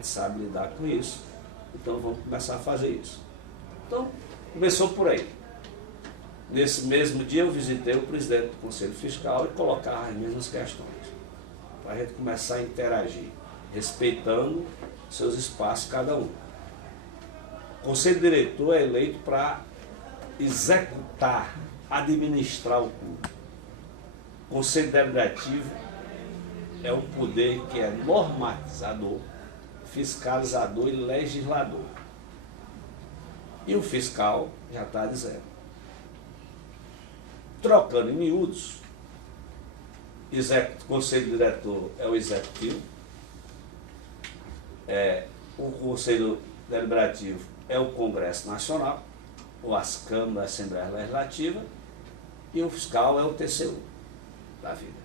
gente sabe lidar com isso, então vamos começar a fazer isso. Então, começou por aí. Nesse mesmo dia eu visitei o presidente do Conselho Fiscal e colocava as mesmas questões, para a gente começar a interagir, respeitando seus espaços cada um. O Conselho Diretor é eleito para executar, administrar o clube. O Conselho Deliberativo é um poder que é normatizador, fiscalizador e legislador. E o fiscal já está dizendo. Trocando em miúdos, o Conselho Diretor é o Executivo, o Conselho Deliberativo é o Congresso Nacional, ou as câmaras, a Assembleia Legislativa, e o fiscal é o TCU da vida.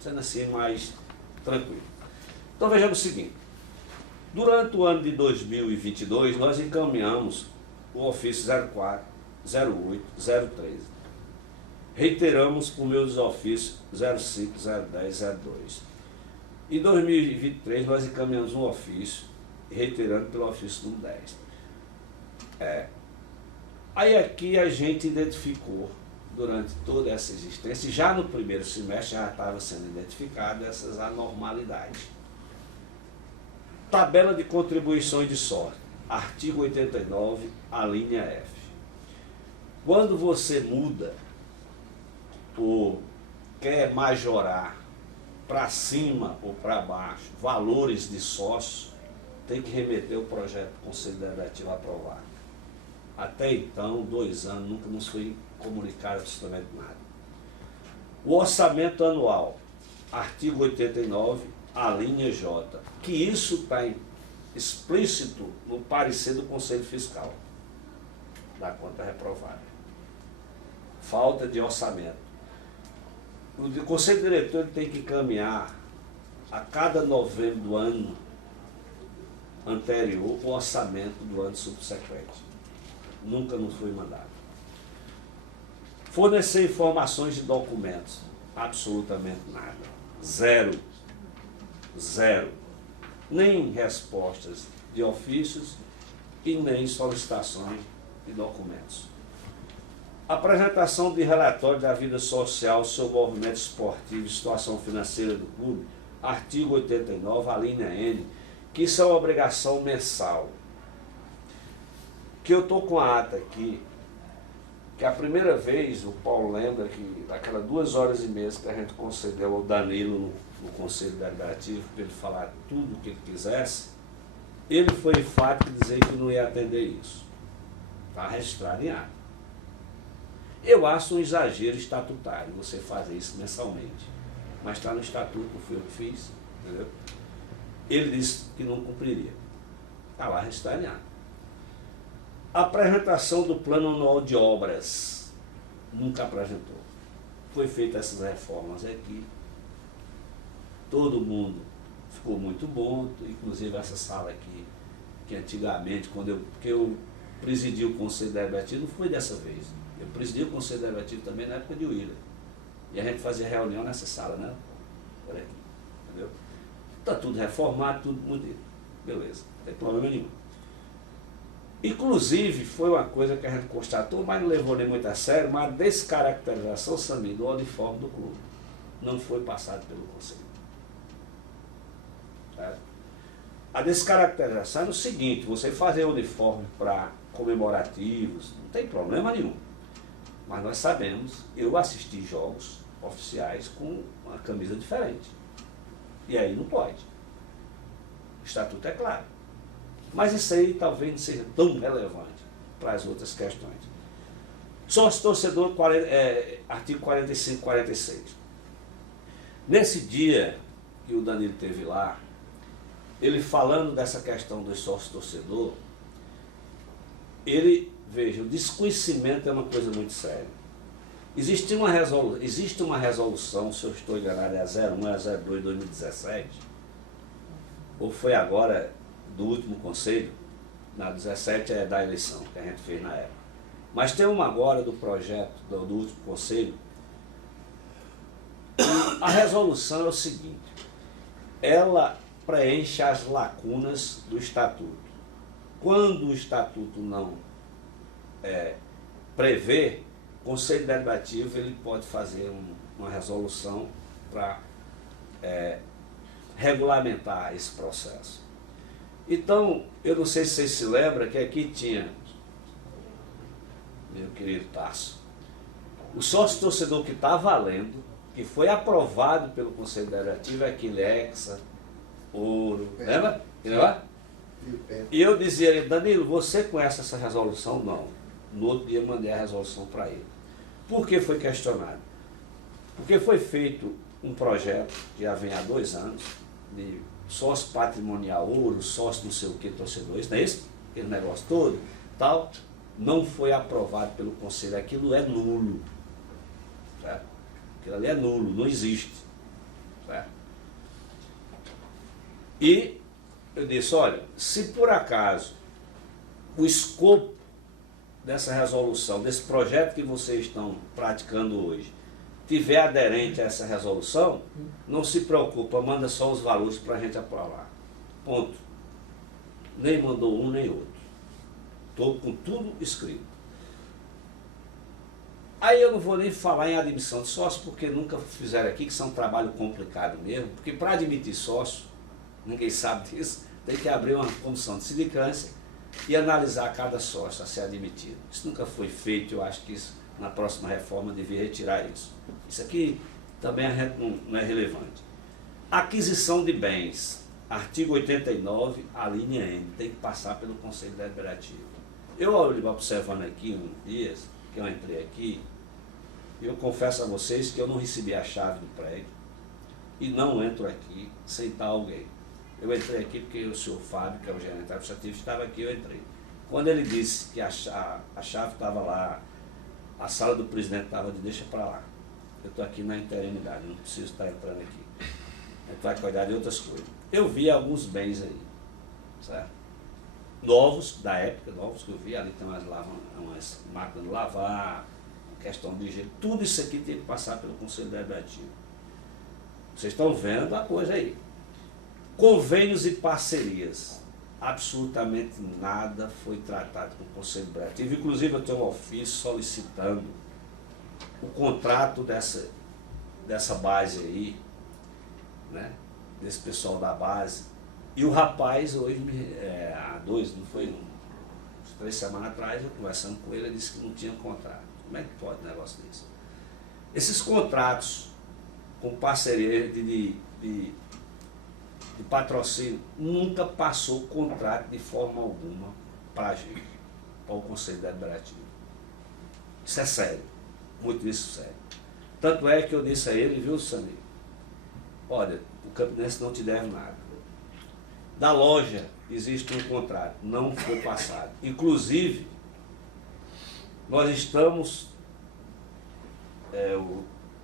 Sendo assim mais tranquilo. Então vejamos o seguinte, durante o ano de 2022 nós encaminhamos o ofício 04, 08, 013. Reiteramos por meio dos ofícios 05, 010, 02. Em 2023 nós encaminhamos um ofício, reiterando pelo ofício número 10. Aí aqui a gente identificou, durante toda essa existência, já no primeiro semestre já estava sendo identificado essas anormalidades. Tabela de contribuições de sorte, artigo 89, a linha F. Quando você muda ou quer majorar para cima ou para baixo valores de sócio, tem que remeter o projeto do Conselho Deliberativo aprovado. Até então, 2 anos, nunca nos foi comunicado absolutamente nada. O orçamento anual, artigo 89, a linha J, que isso está explícito no parecer do Conselho Fiscal, da conta reprovada. Falta de orçamento. O Conselho Diretor tem que encaminhar a cada novembro do ano anterior o orçamento do ano subsequente. Nunca nos foi mandado. Fornecer informações de documentos, absolutamente nada. Zero. Nem respostas de ofícios e nem solicitações de documentos. Apresentação de relatório da vida social, seu movimento esportivo e situação financeira do clube, artigo 89, a linha N, que isso é uma obrigação mensal. Que eu estou com a ata aqui, que a primeira vez, o Paulo lembra que daquelas 2h30 que a gente concedeu ao Danilo no Conselho Deliberativo, para ele falar tudo o que ele quisesse, ele foi enfático em dizer que não ia atender isso. Está registrado em ata. Eu acho um exagero estatutário você fazer isso mensalmente, mas está no estatuto, não fui eu que fiz, entendeu? Ele disse que não cumpriria. Está lá registrado em ata. Apresentação do plano anual de obras, nunca apresentou. Foi feitas essas reformas aqui, todo mundo ficou muito bom, inclusive essa sala aqui, que antigamente, porque eu presidi o Conselho Deliberativo, não foi dessa vez. Eu presidi o Conselho Deliberativo também na época de Willer. E a gente fazia reunião nessa sala, né? Por aqui, entendeu? Está tudo reformado, tudo bonito. Beleza, não tem problema nenhum. Inclusive, foi uma coisa que a gente constatou, mas não levou nem muito a sério, mas a descaracterização, Samir, do uniforme do clube. Não foi passado pelo Conselho. Certo? A descaracterização é o seguinte, você fazer uniforme para comemorativos, não tem problema nenhum. Mas nós sabemos, eu assisti jogos oficiais com uma camisa diferente. E aí não pode. O estatuto é claro. Mas isso aí talvez não seja tão relevante para as outras questões. Sócio torcedor, artigo 45 e 46. Nesse dia que o Danilo esteve lá, ele falando dessa questão do sócio torcedor, veja, o desconhecimento é uma coisa muito séria. Existe uma resolução, se eu estou enganado, é a 01, é a 02 de 2017, ou foi agora do último conselho, na 17 é da eleição que a gente fez na época. Mas tem uma agora do projeto do último conselho. A resolução é o seguinte, ela preenche as lacunas do Estatuto. Quando o Estatuto não prevê, o Conselho Deliberativo ele pode fazer uma resolução para regulamentar esse processo. Então, eu não sei se vocês se lembram que aqui tinha, meu querido Tasso, o sócio-torcedor que está valendo, que foi aprovado pelo Conselho Deliberativo, é aquele Hexa, Ouro, lembra? E eu dizia a ele, Danilo, você conhece essa resolução? Não. No outro dia eu mandei a resolução para ele. Por que foi questionado? Porque foi feito um projeto, que já vem há 2 anos, de sócio patrimonial ouro, sócio não sei o que, torcedores, não é isso? Aquele negócio todo, tal, não foi aprovado pelo Conselho, aquilo é nulo. Certo? Aquilo ali é nulo, não existe. Certo? E eu disse, olha, se por acaso o escopo dessa resolução, desse projeto que vocês estão praticando hoje, tiver aderente a essa resolução, não se preocupa, manda só os valores para a gente aprovar. Ponto. Nem mandou um nem outro. Estou com tudo escrito. Aí eu não vou nem falar em admissão de sócio, porque nunca fizeram aqui, que isso é um trabalho complicado mesmo, porque para admitir sócio, ninguém sabe disso, tem que abrir uma comissão de sindicância e analisar cada sócio a ser admitido. Isso nunca foi feito, eu acho que isso, na próxima reforma, devia retirar isso. Isso aqui também não é relevante. Aquisição de bens, artigo 89, a linha N, tem que passar pelo Conselho Deliberativo. Eu observando aqui uns dias, que eu entrei aqui, eu confesso a vocês que eu não recebi a chave do prédio e não entro aqui sem estar alguém. Eu entrei aqui porque o senhor Fábio, que é o gerente administrativo, estava aqui, eu entrei. Quando ele disse que a chave estava lá, a sala do presidente estava de deixa para lá. Eu estou aqui na interinidade, não preciso estar entrando aqui. A gente vai cuidar de outras coisas. Eu vi alguns bens aí, certo? Novos, da época, novos que eu vi, ali tem umas máquinas de lavar, questão de higiene, tudo isso aqui tem que passar pelo Conselho Deliberativo. Vocês estão vendo a coisa aí. Convênios e parcerias. Absolutamente nada foi tratado com o Conselho Deliberativo. Inclusive eu tenho um ofício solicitando o contrato dessa base aí, né? Desse pessoal da base. E o rapaz hoje, não foi uns 3 semanas atrás, eu conversando com ele, ele disse que não tinha contrato. Como é que pode um negócio desse? Esses contratos com parceria de patrocínio, nunca passou contrato de forma alguma para a gente, para o Conselho Deliberativo. Isso é sério, muito isso sério. Tanto é que eu disse a ele, viu, Samir? Olha, o Campinense não te deve nada. Da loja existe um contrato, não foi passado. Inclusive, nós estamos,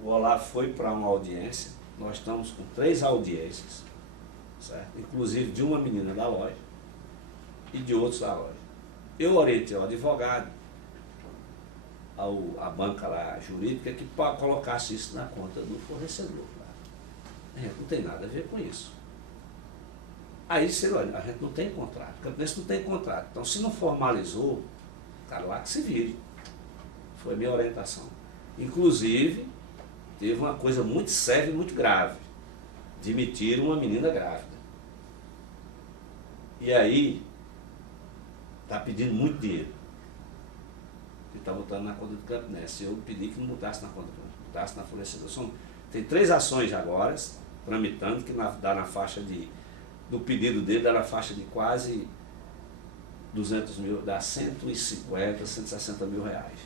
o Olavo foi para uma audiência, nós estamos com 3 audiências, certo? Inclusive de uma menina da loja e de outros da loja. Eu orientei ao advogado, a banca lá jurídica, que colocasse isso na conta do fornecedor. Não tem nada a ver com isso. Aí, olha, a gente não tem contrato, o Campinense não tem contrato. Então, se não formalizou, cara lá que se vire. Foi a minha orientação. Inclusive, teve uma coisa muito séria e muito grave. Demitiram uma menina grávida. E aí, está pedindo muito dinheiro. E está botando na conta do Campinense. Eu pedi que não botasse na conta do Campinense, botasse na fornecedora. Tem 3 ações agora, tramitando, que dá na faixa do pedido dele, dá na faixa de quase 200 mil, dá 150, 160 mil reais.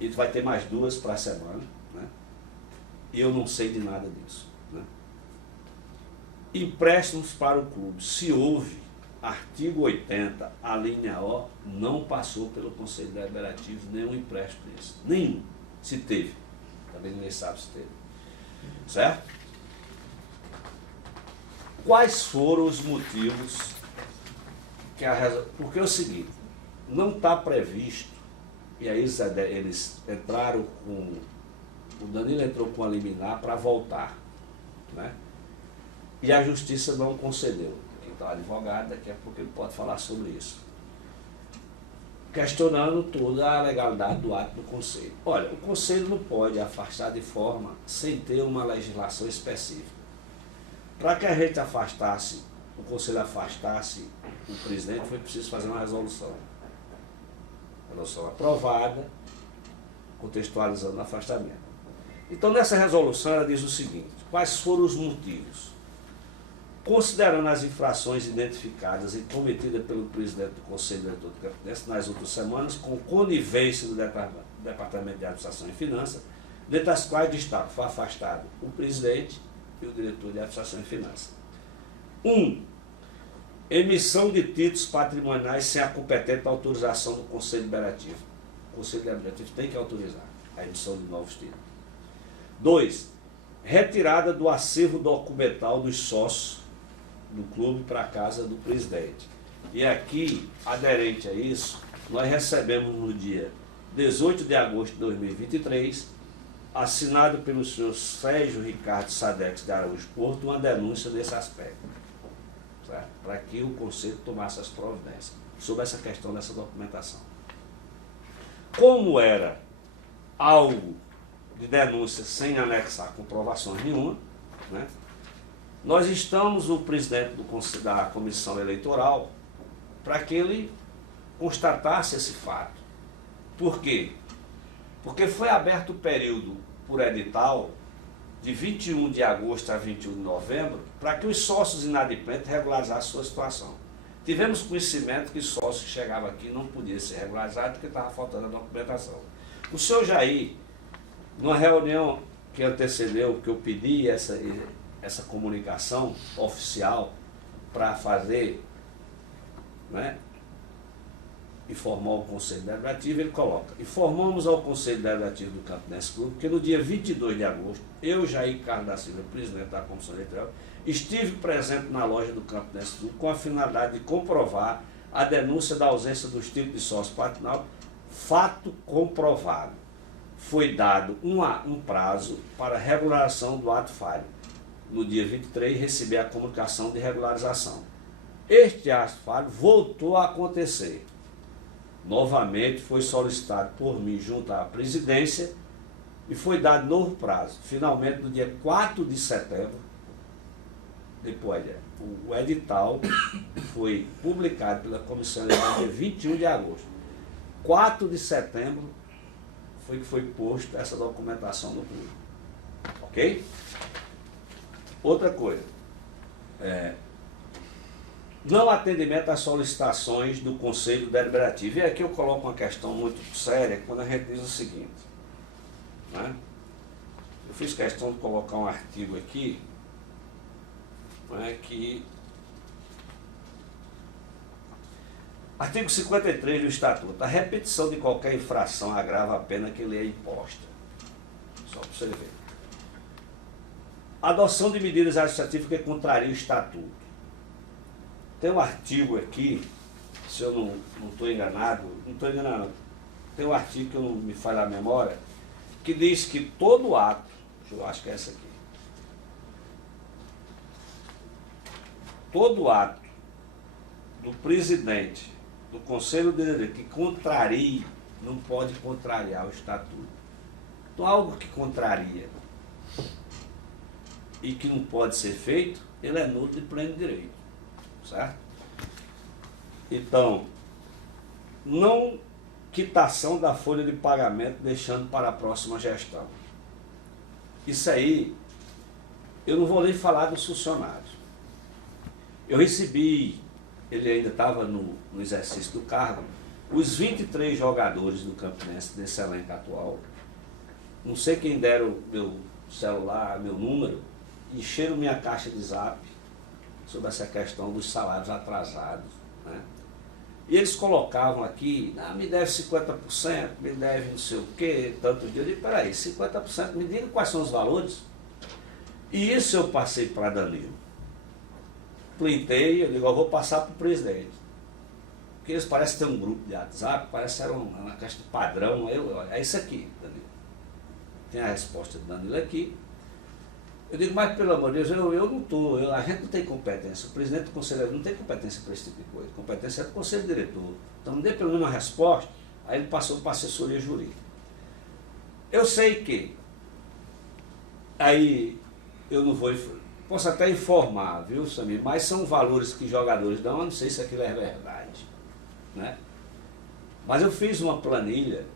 E vai ter mais 2 para a semana, né? E eu não sei de nada disso, né? Empréstimos para o clube. Se houve, artigo 80, a linha O, não passou pelo Conselho Deliberativo nenhum empréstimo desse. Nenhum. Se teve. Também ninguém sabe se teve. Certo? Quais foram os motivos que porque é o seguinte, não está previsto, e aí eles entraram com, o Danilo entrou com a liminar para voltar, né? e a justiça não concedeu. Então, o advogado, daqui a pouco ele pode falar sobre isso, questionando toda a legalidade do ato do conselho. Olha, o conselho não pode afastar de forma sem ter uma legislação específica. Para que a gente afastasse, o conselho afastasse o presidente, foi preciso fazer uma resolução. Resolução aprovada, contextualizando o afastamento. Então, nessa resolução, ela diz o seguinte: quais foram os motivos? Considerando as infrações identificadas e cometidas pelo presidente do Conselho Diretor do Campinense nas últimas semanas, com conivência do Departamento de Administração e Finanças, dentre as quais destaco, foi afastado o presidente e o diretor de Administração e Finanças. 1. Emissão de títulos patrimoniais sem a competente autorização do Conselho Deliberativo. O Conselho Deliberativo tem que autorizar a emissão de novos títulos. 2. Retirada do acervo documental dos sócios do clube para a casa do presidente. E aqui, aderente a isso, nós recebemos no dia 18 de agosto de 2023, assinado pelo senhor Sérgio Ricardo Sadex de Araújo Porto, uma denúncia nesse aspecto, certo? Para que o Conselho tomasse as providências sobre essa questão dessa documentação. Como era algo de denúncia sem anexar comprovações nenhuma, né? Nós estamos o presidente da comissão eleitoral para que ele constatasse esse fato. Por quê? Porque foi aberto o período por edital de 21 de agosto a 21 de novembro para que os sócios inadimplentes regularizassem sua situação. Tivemos conhecimento que sócio que chegava aqui não podia ser regularizado porque estava faltando a documentação. O senhor Jair, numa reunião que antecedeu, que eu pedi essa comunicação oficial para fazer, né, informar o Conselho Deliberativo, ele coloca: informamos ao Conselho Deliberativo do Campinense Clube que no dia 22 de agosto, eu, Jair Carlos da Silva, presidente da Comissão Eleitoral, estive presente na loja do Campinense Clube com a finalidade de comprovar a denúncia da ausência dos títulos de sócio patrimonial, fato comprovado. Foi dado um prazo para regularização do ato falho. No dia 23, recebi a comunicação de regularização. Este ato falho voltou a acontecer. Novamente foi solicitado por mim junto à presidência e foi dado novo prazo. Finalmente, no dia 4 de setembro, depois o edital foi publicado pela comissão eleitoral no dia 21 de agosto. 4 de setembro foi que foi posto essa documentação no clube. Ok? Outra coisa, não atendimento às solicitações do Conselho Deliberativo. E aqui eu coloco uma questão muito séria quando a gente diz o seguinte, né? Eu fiz questão de colocar um artigo aqui, né, que... Artigo 53 do Estatuto: a repetição de qualquer infração agrava a pena que lhe é imposta. Só para você ver. Adoção de medidas administrativas que contrariam o Estatuto. Tem um artigo aqui, se eu não estou enganado, tem um artigo que eu não me falha a memória, que diz que todo ato, eu acho que é essa aqui, todo ato do presidente do Conselho Deliberativo que contrarie, não pode contrariar o Estatuto. Então, algo que contraria e que não pode ser feito, ele é nulo de pleno direito, certo? Então, não quitação da folha de pagamento deixando para a próxima gestão. Isso aí, eu não vou nem falar dos funcionários. Eu recebi, ele ainda estava no exercício do cargo, os 23 jogadores do Campinense desse elenco atual. Não sei quem deram o meu celular, meu número, encheram minha caixa de zap sobre essa questão dos salários atrasados, né? E eles colocavam aqui: me deve 50%, me deve não sei o quê, tantos dias. Eu digo: peraí, 50%, me diga quais são os valores. E isso eu passei para Danilo. Plintei, eu digo: eu vou passar para o presidente. Porque eles parecem ter um grupo de WhatsApp, parece que era uma caixa de padrão. É isso aqui, Danilo. Tem a resposta de Danilo aqui. Eu digo, mas pelo amor de Deus, eu não estou, a gente não tem competência, o presidente do conselho não tem competência para esse tipo de coisa, competência é do conselho diretor. Então não dê pelo menos uma resposta, aí ele passou para a assessoria jurídica. Eu sei que, aí eu não vou, posso até informar, viu, Samir, mas são valores que jogadores dão, eu não sei se aquilo é verdade, né? Mas eu fiz uma planilha,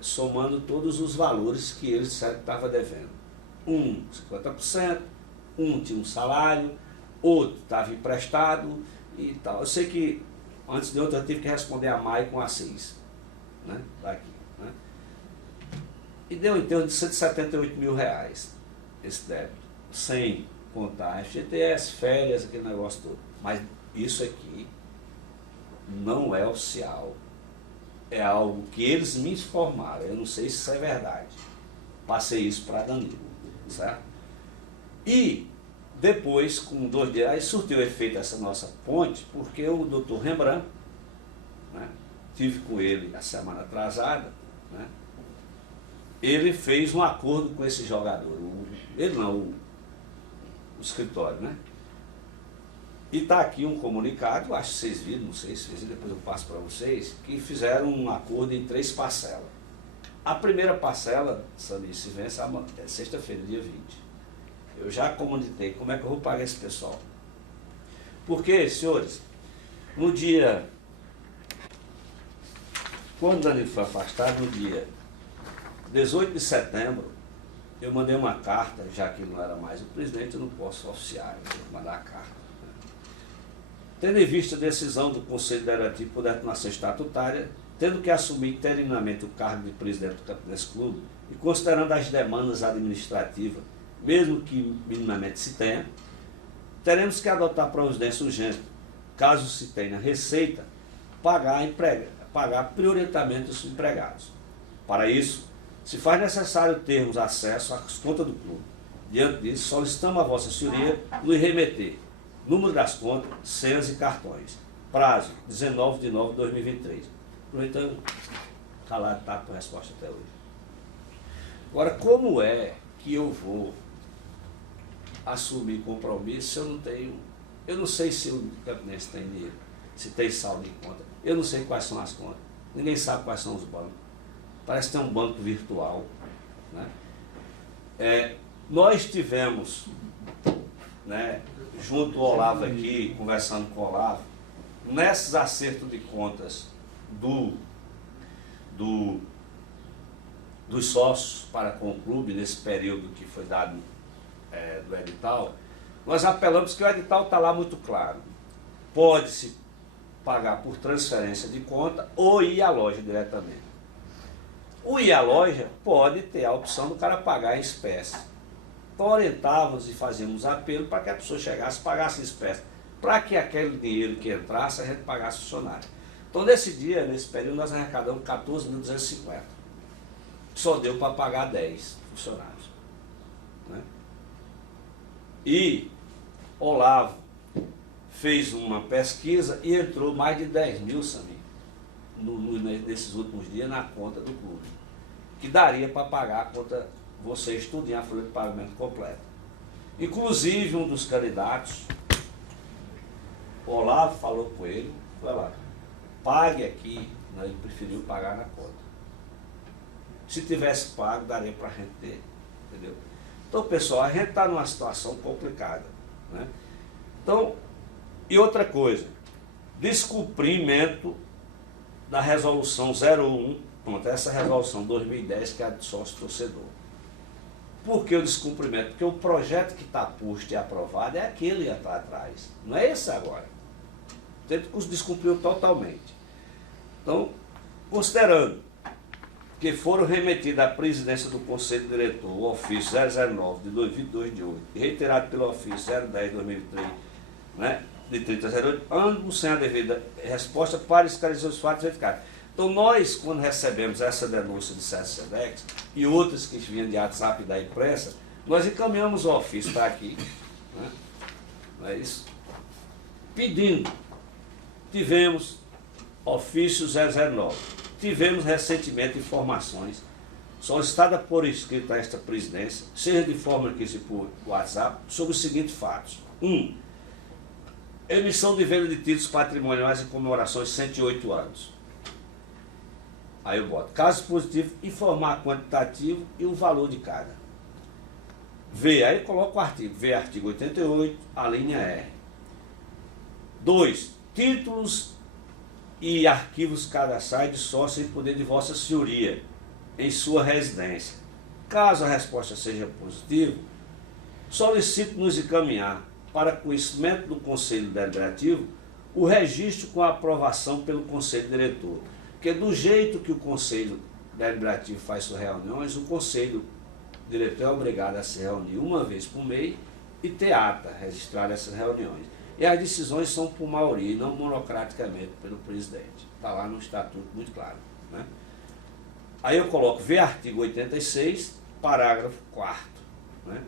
somando todos os valores que eles disseram que estava devendo. 50%, tinha um salário, outro estava emprestado e tal. Eu sei que antes de ontem eu tive que responder a Mai com a 6, né? Daqui, né? E deu em torno de R$ 178.000 esse débito, sem contar FGTS, férias, aquele negócio todo. Mas isso aqui não é oficial. É algo que eles me informaram, eu não sei se isso é verdade. Passei isso para Danilo, certo? E depois, com 2 dias, aí surtiu efeito essa nossa ponte, porque o doutor Rembrandt, né, tive com ele a semana atrasada, né, ele fez um acordo com esse jogador, o escritório, né? E está aqui um comunicado, acho que vocês viram, não sei se vocês viram, depois eu passo para vocês, que fizeram um acordo em 3 parcelas. A primeira parcela, Samir, se vence sexta-feira, dia 20. Eu já comuniquei como é que eu vou pagar esse pessoal. Porque, senhores, no dia, quando o Danilo foi afastado, no dia 18 de setembro, eu mandei uma carta, já que ele não era mais o presidente, eu não posso oficiar, eu tenho que mandar a carta. Tendo em vista a decisão do Conselho Deliberativo por detonação estatutária, tendo que assumir interinamente o cargo de presidente do Campinense Clube e considerando as demandas administrativas, mesmo que minimamente se tenha, teremos que adotar providência urgente, caso se tenha receita, pagar prioritariamente os empregados. Para isso, se faz necessário termos acesso às contas do clube. Diante disso, solicitamos a Vossa Senhoria nos remeter número das contas, senhas e cartões. Prazo, 19 de nove de 2023. Aproveitando, calado está com a resposta até hoje. Agora, como é que eu vou assumir compromisso se eu não tenho... Eu não sei se o Campinense tem dinheiro, se tem saldo em conta. Eu não sei quais são as contas. Ninguém sabe quais são os bancos. Parece que tem um banco virtual, né? Nós tivemos, né, junto ao Olavo aqui, conversando com o Olavo, nesses acertos de contas dos sócios para com o clube, nesse período que foi dado do edital, nós apelamos que o edital está lá muito claro. Pode-se pagar por transferência de conta ou ir à loja diretamente. O ir à loja pode ter a opção do cara pagar em espécie. Então orientávamos e fazíamos apelo para que a pessoa chegasse e pagasse em espécie, para que aquele dinheiro que entrasse a gente pagasse funcionário. Então nesse dia, nesse período, nós arrecadamos 14.250. Só deu para pagar 10 funcionários, né? E Olavo fez uma pesquisa e entrou mais de 10 mil, Samir, nesses últimos dias na conta do clube, que daria para pagar a conta, vocês tudinho, a folha de pagamento completa. Inclusive um dos candidatos, o Olavo falou com ele, foi lá, pague aqui, né? Ele preferiu pagar na conta. Se tivesse pago, daria para a gente ter, entendeu? Então, pessoal, a gente está numa situação complicada, né? Então, e outra coisa, descumprimento da resolução 01, pronto, essa resolução 2010, que é a de sócio torcedor. Por que o descumprimento? Porque o projeto que está posto e aprovado é aquele que está atrás, não é esse agora. Portanto, os descumpriu totalmente. Então, considerando que foram remetidos à presidência do Conselho Diretor o ofício 009 de 22 de 8 e reiterado pelo ofício 010 de 2003, né, de 30/08, ambos sem a devida resposta para esclarecer os fatos verificados. Então nós, quando recebemos essa denúncia de Sérgio Sedex e outras que vinham de WhatsApp e da imprensa, nós encaminhamos o ofício, está aqui, né, não é isso? Pedindo, tivemos ofício 009. Tivemos recentemente informações solicitada por escrito a esta presidência, seja de forma que se por WhatsApp, sobre os seguintes fatos. 1. Emissão de venda de títulos patrimoniais em comemorações de 108 anos. Aí eu boto, caso positivo, informar quantitativo e o valor de cada. V, aí eu coloco o artigo. V, artigo 88, a linha R. 2. Títulos e arquivos cadastrais de sócio em poder de vossa senhoria, em sua residência. Caso a resposta seja positiva, solicito-nos encaminhar para conhecimento do Conselho Deliberativo o registro com a aprovação pelo Conselho Diretor. Porque do jeito que o Conselho Deliberativo faz suas reuniões, o Conselho Diretor é obrigado a se reunir uma vez por mês e ter ata, registrar essas reuniões. E as decisões são por maioria e não monocraticamente pelo presidente. Está lá no estatuto muito claro, né? Aí eu coloco V, artigo 86, parágrafo 4º, né?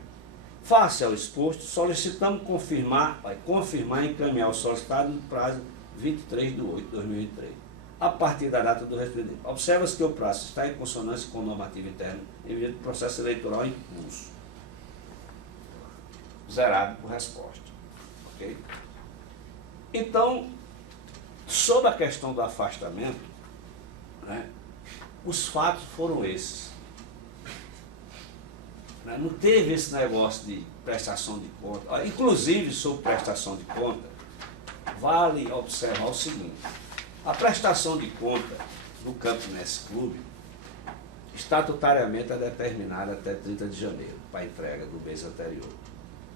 Face ao exposto, solicitamos confirmar e encaminhar o solicitado no prazo 23/8/2023, a partir da data do referendo. Observa-se que o prazo está em consonância com o normativo interno em vista do processo eleitoral em curso. Zerado por resposta. Ok? Então, sobre a questão do afastamento, né, os fatos foram esses. Não teve esse negócio de prestação de conta. Inclusive, sobre prestação de conta, vale observar o seguinte: a prestação de conta do Campinense Clube estatutariamente é determinada até 30 de janeiro para a entrega do mês anterior.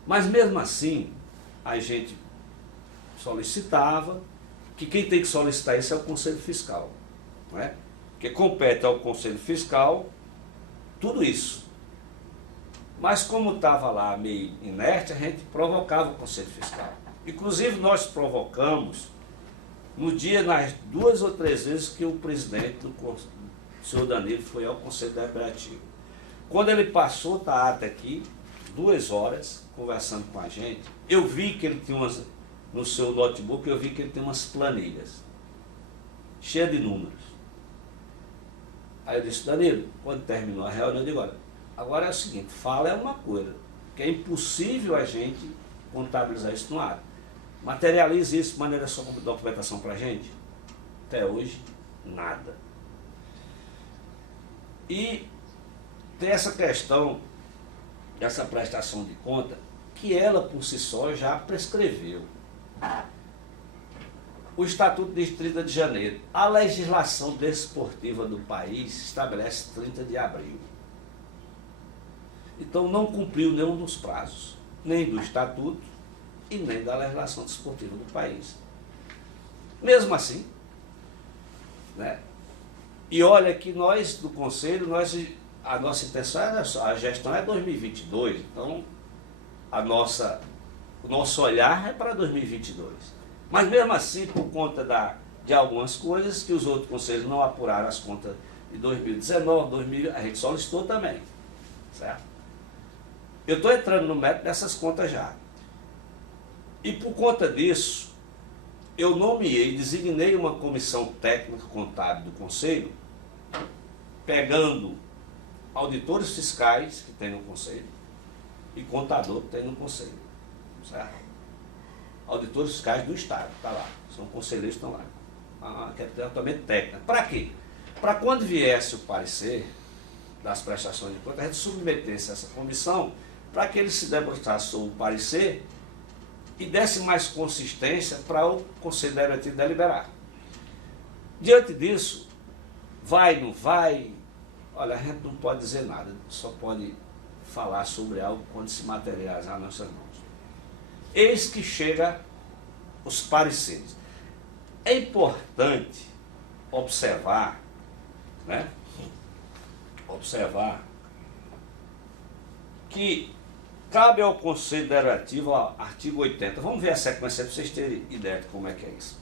Mas mesmo assim, a gente solicitava que quem tem que solicitar isso é o Conselho Fiscal, não é? Que compete ao Conselho Fiscal tudo isso. Mas como estava lá meio inerte, a gente provocava o Conselho Fiscal. Inclusive nós provocamos no dia, nas 2 ou 3 vezes que o presidente, o senhor Danilo, foi ao Conselho Deliberativo. Quando ele passou, está até aqui, 2 horas, conversando com a gente, eu vi que ele tinha umas, no seu notebook, eu vi que ele tem umas planilhas, cheias de números. Aí eu disse, Danilo, quando terminou a reunião, eu digo, olha, agora é o seguinte, fala é uma coisa, que é impossível a gente contabilizar isso no ato. Materialize isso, maneira sua documentação para a gente. Até hoje, nada. E tem essa questão, essa prestação de conta, que ela por si só já prescreveu. O Estatuto diz 30 de janeiro. A legislação desportiva do país estabelece 30 de abril. Então não cumpriu nenhum dos prazos, nem do Estatuto e nem da legislação desportiva do país. Mesmo assim, né? E olha que nós do Conselho, a nossa intenção, a gestão é 2022, então o nosso olhar é para 2022. Mas mesmo assim, por conta de algumas coisas que os outros conselhos não apuraram as contas de 2019, a gente solicitou também, certo? Eu estou entrando no mérito dessas contas já. E por conta disso, eu nomeei, designei uma comissão técnica contábil do Conselho, pegando auditores fiscais que tem no Conselho e contador que tem no Conselho, certo? Auditores fiscais do Estado, está lá, são conselheiros que estão lá, que é tratamento técnico. Para quê? Para quando viesse o parecer das prestações de contas, a gente submetesse essa comissão para que ele se debruçasse sobre o parecer e desse mais consistência para o Conselho Deliberativo deliberar. Diante disso, vai, não vai, olha, a gente não pode dizer nada, só pode falar sobre algo quando se materializar nas nossas mãos. Eis que chega os pareceres. É importante observar, né? Observar que cabe ao Conselho Deliberativo, ó, artigo 80. Vamos ver a sequência para vocês terem ideia de como é que é isso.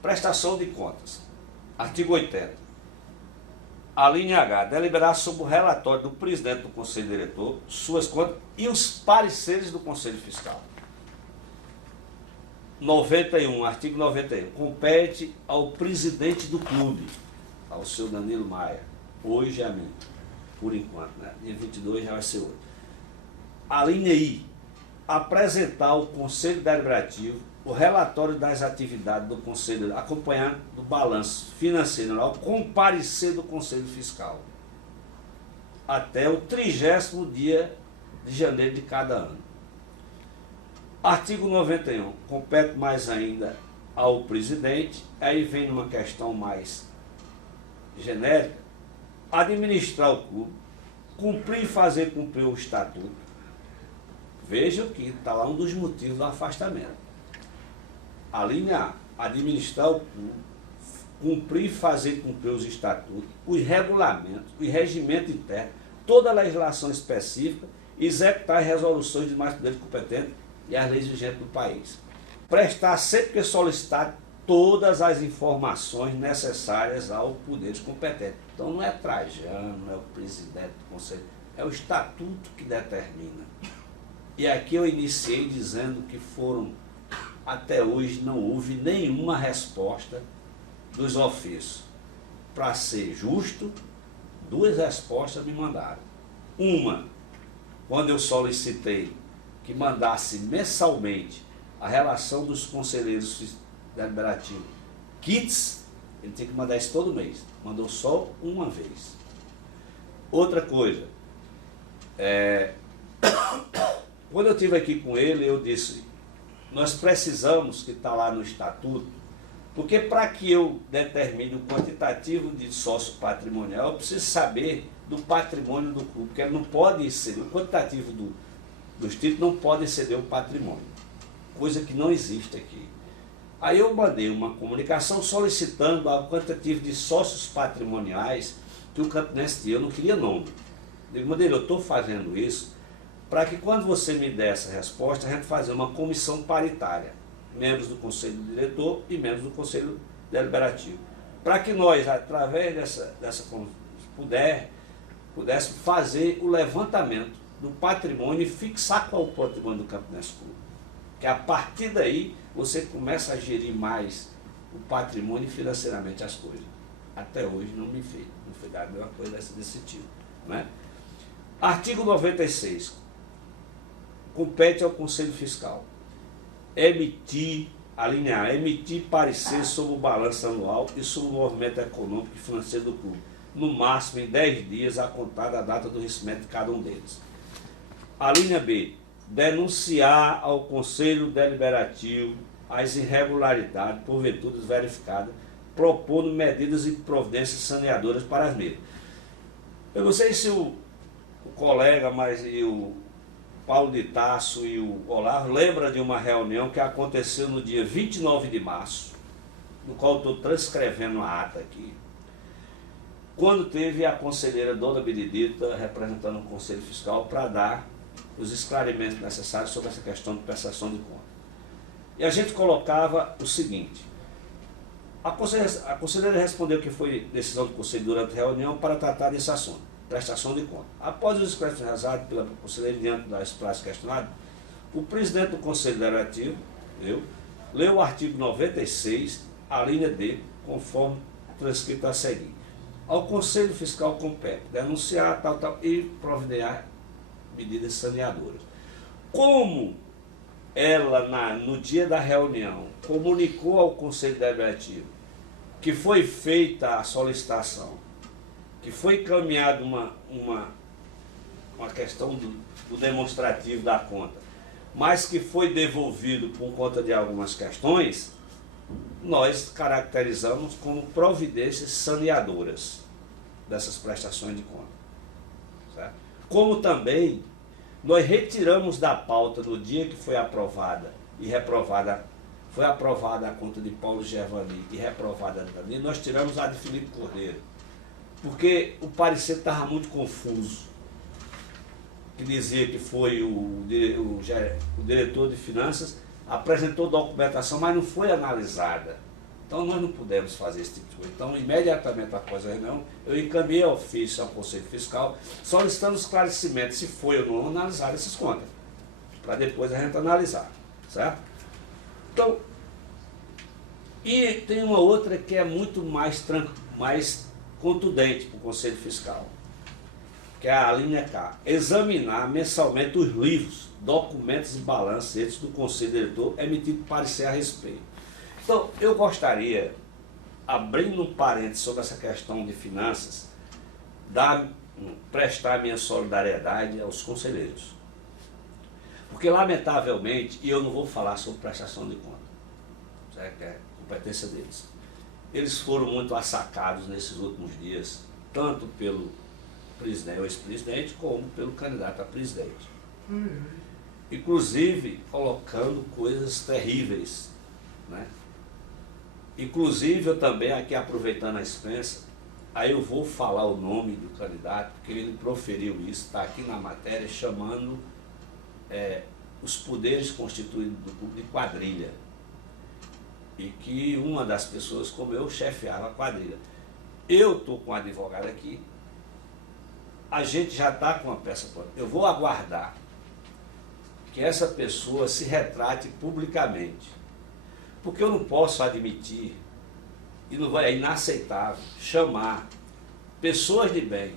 Prestação de contas. Artigo 80. A linha H. Deliberar sobre o relatório do presidente do Conselho Diretor, suas contas e os pareceres do Conselho Fiscal. 91. Artigo 91. Compete ao presidente do clube, ao senhor Danilo Maia, hoje a mim, por enquanto, né? Dia 22 já vai ser outro. A linha I, apresentar ao Conselho Deliberativo o relatório das atividades do Conselho, acompanhando do balanço financeiro anual, com parecer do Conselho Fiscal, até o 30º dia de janeiro de cada ano. Artigo 91, compete mais ainda ao presidente, aí vem uma questão mais genérica, administrar o clube, cumprir e fazer cumprir o estatuto. Vejam que está lá um dos motivos do afastamento. A linha A, administrar o clube, cumprir e fazer cumprir os estatutos, os regulamentos, o regimento interno, toda a legislação específica, executar as resoluções de mais poderes competentes e as leis vigentes do país. Prestar sempre que solicitar todas as informações necessárias ao poderes competentes. Então não é Trajano, não é o presidente do conselho, é o estatuto que determina. E aqui eu iniciei dizendo que até hoje não houve nenhuma resposta dos ofícios. Para ser justo, 2 respostas me mandaram. Uma, quando eu solicitei que mandasse mensalmente a relação dos conselheiros deliberativos, kits, ele tinha que mandar isso todo mês. Mandou só uma vez. Outra coisa, quando eu estive aqui com ele, eu disse, nós precisamos, que está lá no estatuto, porque para que eu determine o quantitativo de sócio patrimonial, eu preciso saber do patrimônio do clube, porque ele não pode exceder, o quantitativo dos títulos não pode exceder o patrimônio, coisa que não existe aqui. Aí eu mandei uma comunicação solicitando o quantitativo de sócios patrimoniais que o Campinense tinha, eu não queria nome. Eu mandei, eu estou fazendo isso para que quando você me der essa resposta, a gente fazer uma comissão paritária, membros do Conselho Diretor e membros do Conselho Deliberativo, para que nós, através dessa pudéssemos fazer o levantamento do patrimônio e fixar qual é o patrimônio do Campinense Clube. Que a partir daí você começa a gerir mais o patrimônio e financeiramente as coisas. Até hoje não foi dado nenhuma coisa desse tipo. Né? Artigo 96. Compete ao Conselho Fiscal emitir, a linha A, emitir parecer sobre o balanço anual e sobre o movimento econômico e financeiro do clube, no máximo em 10 dias a contar da data do vencimento de cada um deles. A linha B, denunciar ao Conselho Deliberativo as irregularidades, porventura verificadas, propondo medidas e providências saneadoras para as mesmas. Eu não sei se o colega, mas o Paulo de Tarso e o Olavo lembram de uma reunião que aconteceu no dia 29 de março, no qual estou transcrevendo a ata aqui, quando teve a conselheira Dona Benedita representando o Conselho Fiscal para dar os esclarecimentos necessários sobre essa questão de prestação de conta. E a gente colocava o seguinte, a conselheira respondeu que foi decisão do Conselho durante a reunião para tratar desse assunto, prestação de conta. Após os esclarecimentos realizados pela conselheira diante das praças questionadas, o presidente do Conselho Deliberativo, leu o artigo 96, a linha D, conforme transcrito a seguir. Ao Conselho Fiscal compete denunciar e providenciar medidas saneadoras. Como ela, no dia da reunião, comunicou ao Conselho Deliberativo que foi feita a solicitação, que foi encaminhada uma questão do demonstrativo da conta, mas que foi devolvido por conta de algumas questões, nós caracterizamos como providências saneadoras dessas prestações de conta. Certo? Como também nós retiramos da pauta no dia que foi aprovada e reprovada, foi aprovada a conta de Paulo Gervani e reprovada a Danilo, nós tiramos a de Felipe Cordeiro, porque o parecer estava muito confuso, que dizia que foi o diretor de finanças, apresentou documentação, mas não foi analisada. Então nós não pudemos fazer esse tipo de coisa. Então, imediatamente após a reunião, eu encaminhei ofício ao Conselho Fiscal, solicitando esclarecimento se foi ou não analisar essas contas, para depois a gente analisar, certo? Então, e tem uma outra que é muito mais contundente para o Conselho Fiscal, que é a linha K, examinar mensalmente os livros, documentos e balanços do Conselho Diretor emitido parecer a respeito. Então, eu gostaria, abrindo um parênteses sobre essa questão de finanças, prestar minha solidariedade aos conselheiros. Porque, lamentavelmente, e eu não vou falar sobre prestação de conta, certo? Que é competência deles. Eles foram muito assacados nesses últimos dias, tanto pelo presidente, o ex-presidente, como pelo candidato a presidente. Inclusive, colocando coisas terríveis, né? Inclusive, eu também, aqui aproveitando a expensa, aí eu vou falar o nome do candidato, porque ele proferiu isso, está aqui na matéria, chamando os poderes constituídos do público de quadrilha. E que uma das pessoas, como eu, chefiava a quadrilha. Eu estou com um advogado aqui, a gente já está com uma peça pronta. Eu vou aguardar que essa pessoa se retrate publicamente. Porque eu não posso admitir, e não vai, é inaceitável, chamar pessoas de bem,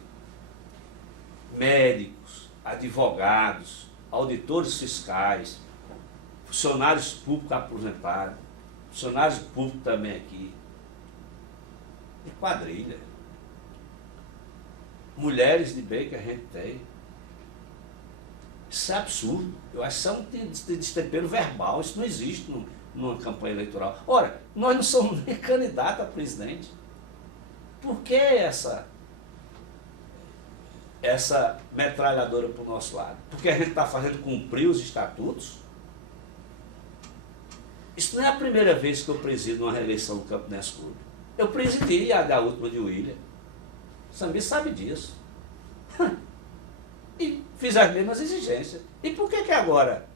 médicos, advogados, auditores fiscais, funcionários públicos aposentados, funcionários públicos também aqui, de quadrilha. Mulheres de bem que a gente tem. Isso é absurdo. Eu acho que isso é um destempero verbal, isso não existe numa campanha eleitoral. Ora, nós não somos nem candidato a presidente. Por que essa metralhadora para o nosso lado? Porque a gente está fazendo cumprir os estatutos? Isso não é a primeira vez que eu presido uma reeleição do Campinense Clube. Eu presidi a da última de William. O Samir sabe disso. E fiz as mesmas exigências. E por que agora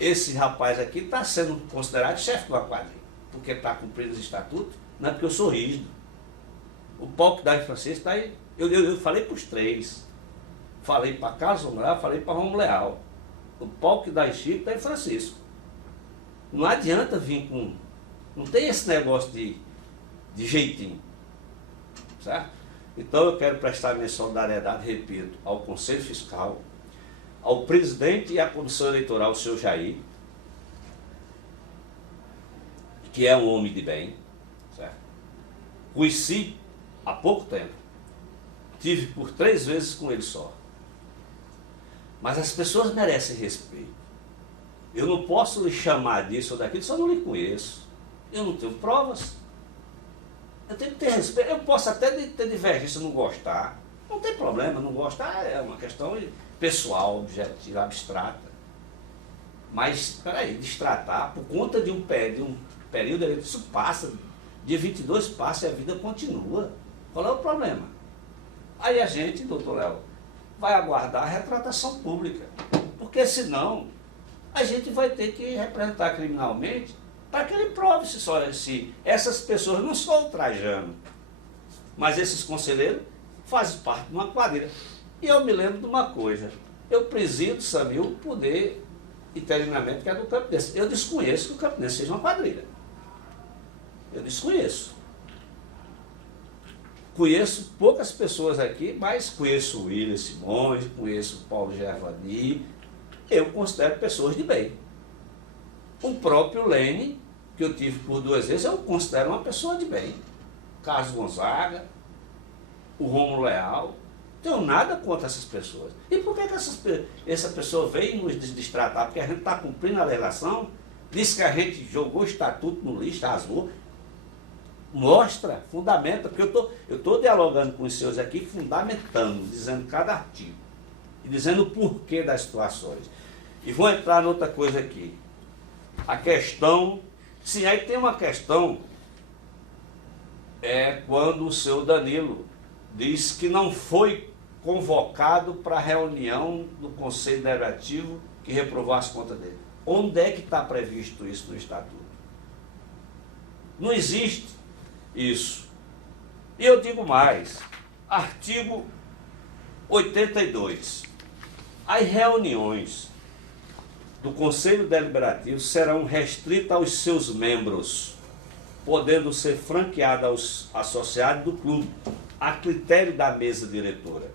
esse rapaz aqui está sendo considerado chefe de uma quadrilha? Porque está cumprindo os estatutos? Não é porque eu sou rígido. O palco da Francisco está aí. Eu falei para os três. Falei para Carlos Romulo, falei para Romulo Leal. O palco da Chico está em Francisco. Não adianta vir com... Não tem esse negócio de jeitinho. Certo? Então eu quero prestar minha solidariedade, repito, ao Conselho Fiscal, ao presidente e à Comissão Eleitoral, o senhor Jair, que é um homem de bem, certo? Conheci há pouco tempo, tive por 3 vezes com ele só. Mas as pessoas merecem respeito. Eu não posso lhe chamar disso ou daquilo, só não lhe conheço. Eu não tenho provas. Eu tenho que ter respeito. Eu posso até ter divergência, não gostar. Não tem problema, não gostar é uma questão pessoal, objetiva, abstrata. Mas, espera aí, destratar por conta de um período, isso passa, dia 22 passa e a vida continua. Qual é o problema? Aí a gente, doutor Léo, vai aguardar a retratação pública. Porque senão, a gente vai ter que representar criminalmente para que ele prove se essas pessoas não só ultrajando, mas esses conselheiros fazem parte de uma quadrilha. E eu me lembro de uma coisa, eu presido, Samir, o poder interinamente que é do Campinense. Eu desconheço que o Campinense seja uma quadrilha. Eu desconheço. Conheço poucas pessoas aqui, mas conheço o William Simões, conheço o Paulo Gervani, eu considero pessoas de bem. O próprio Lênin, que eu tive por 2 vezes, eu considero uma pessoa de bem. Carlos Gonzaga, o Romulo Leal, não tenho nada contra essas pessoas. E por que essa pessoa veio nos destratar? Porque a gente está cumprindo a legislação, disse que a gente jogou o estatuto no lixo, rasgou. Mostra, fundamenta, porque eu estou dialogando com os senhores aqui, fundamentando, dizendo cada artigo, e dizendo o porquê das situações. E vou entrar noutra coisa aqui. A questão, sim, aí tem uma questão, quando o senhor Danilo diz que não foi convocado para a reunião do Conselho Deliberativo que reprovou as contas dele. Onde é que está previsto isso no Estatuto? Não existe isso. E eu digo mais, artigo 82. As reuniões do Conselho Deliberativo serão restritas aos seus membros, podendo ser franqueadas aos associados do clube, a critério da mesa diretora.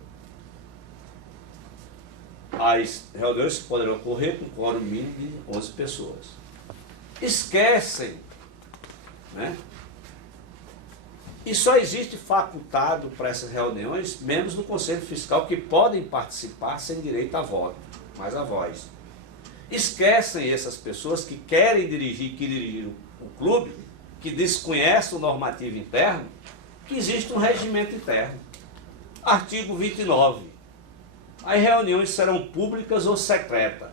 as reuniões poderão ocorrer com quórum mínimo de 11 pessoas. Esquecem, né? E só existe facultado para essas reuniões membros do Conselho Fiscal que podem participar sem direito a voto, mas a voz. Esquecem essas pessoas que querem dirigir o clube, que desconhecem o normativo interno, que existe um regimento interno. Artigo 29. As reuniões serão públicas ou secretas,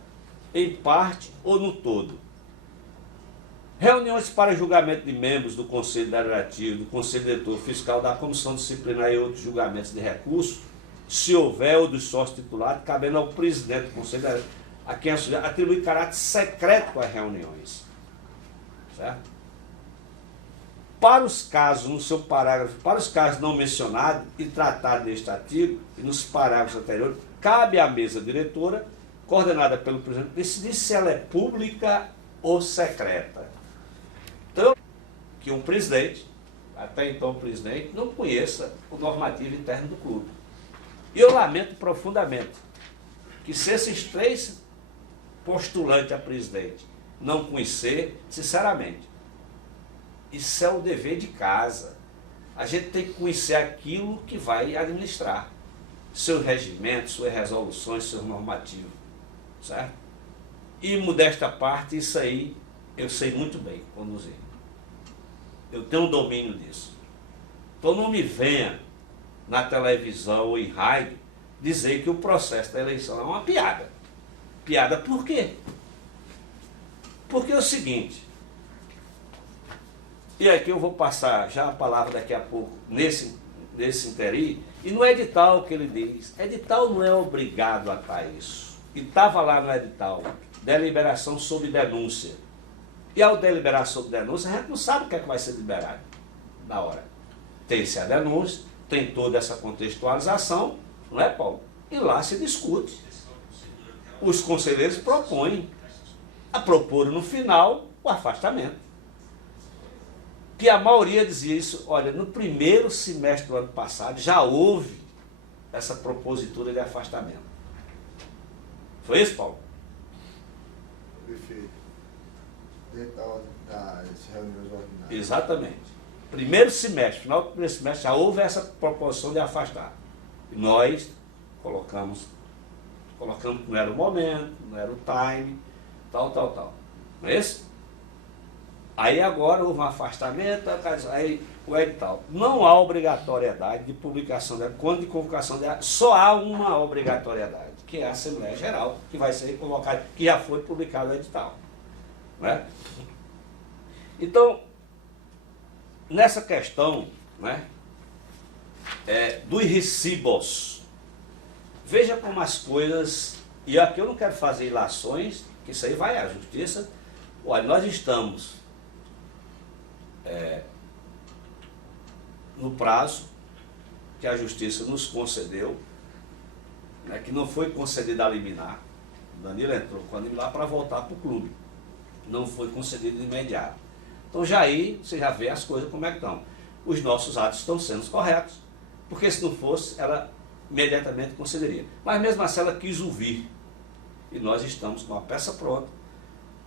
em parte ou no todo. Reuniões para julgamento de membros do Conselho Deliberativo, do Conselho Diretor Fiscal, da Comissão Disciplinar e outros julgamentos de recurso, se houver ou dos sócios titulares, cabendo ao presidente do Conselho Deliberativo, a quem atribui caráter secreto às reuniões. Certo? Para os casos, no seu parágrafo, para os casos não mencionados e tratados neste artigo, e nos parágrafos anteriores, cabe à mesa diretora, coordenada pelo presidente, decidir se ela é pública ou secreta. Então, que um presidente, até então o presidente, não conheça o normativo interno do clube. E eu lamento profundamente que se esses três postulantes a presidente não conhecer, sinceramente, isso é o dever de casa. A gente tem que conhecer aquilo que vai administrar. Seus regimentos, suas resoluções, seus normativos. Certo? E, modesta parte, isso aí eu sei muito bem conduzir. Eu tenho um domínio disso. Então não me venha na televisão ou em rádio dizer que o processo da eleição é uma piada. Piada por quê? Porque é o seguinte, e aqui eu vou passar já a palavra daqui a pouco nesse interim, e no edital que ele diz, edital não é obrigado a estar isso. E estava lá no edital, deliberação sob denúncia. E ao deliberar sob denúncia, a gente não sabe o que é que vai ser liberado na hora. Tem-se a denúncia, tem toda essa contextualização, não é, Paulo? E lá se discute. Os conselheiros propõem, a propor no final o afastamento. Que a maioria dizia isso, olha, no primeiro semestre do ano passado já houve essa propositura de afastamento. Foi isso, Paulo? Perfeito. Dentro das reuniões ordinárias. Exatamente. Primeiro semestre, final do primeiro semestre, já houve essa proposição de afastar. E nós colocamos que não era o momento, não era o time, tal. Não é isso? Aí agora houve um afastamento, aí o edital. Não há obrigatoriedade de publicação, quando de convocação, só há uma obrigatoriedade, que é a Assembleia Geral, que vai ser convocada, que já foi publicado o edital. Né? Então, nessa questão, né, dos recibos, veja como as coisas, e aqui eu não quero fazer ilações, que isso aí vai à justiça. Olha, nós estamos no prazo que a justiça nos concedeu, né, que não foi concedida a liminar. O Danilo entrou com a liminar para voltar para o clube. Não foi concedido de imediato. Então já aí você já vê as coisas como é que estão. Os nossos atos estão sendo corretos, porque se não fosse, ela imediatamente concederia. Mas mesmo assim ela quis ouvir. E nós estamos com a peça pronta.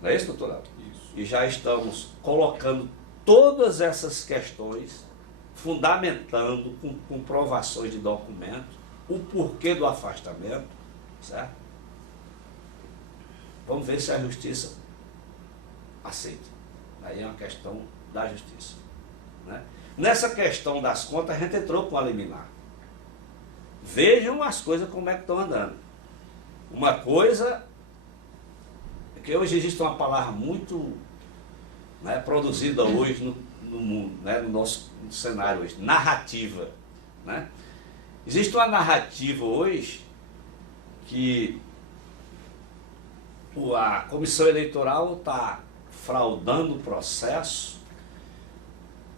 Não é isso, doutor Léo? Isso. E já estamos colocando todas essas questões, fundamentando com comprovações de documentos, o porquê do afastamento, certo? Vamos ver se a justiça aceita. Aí é uma questão da justiça. Né? Nessa questão das contas, a gente entrou com a liminar. Vejam as coisas como é que estão andando. Uma coisa, que hoje existe uma palavra muito, né, produzida hoje no mundo, né, no nosso cenário hoje, narrativa. Né? Existe uma narrativa hoje que a comissão eleitoral está fraudando o processo,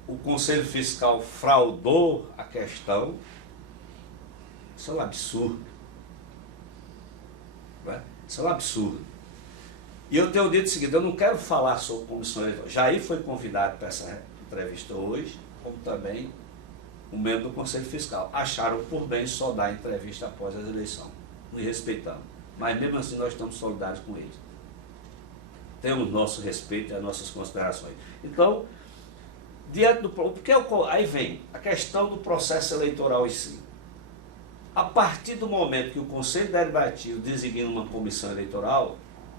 o Conselho Fiscal fraudou a questão. Isso é um absurdo. Né? Isso é um absurdo. E eu tenho dito o seguinte, eu não quero falar sobre comissão eleitoral. Jair foi convidado para essa entrevista hoje, como também um membro do Conselho Fiscal. Acharam por bem só dar entrevista após as eleições, me respeitando. mas mesmo assim nós estamos solidários com eles. Temos nosso respeito e as nossas considerações. Então, diante do... Porque aí vem a questão do processo eleitoral em si. A partir do momento que o Conselho Deliberativo designa uma comissão eleitoral,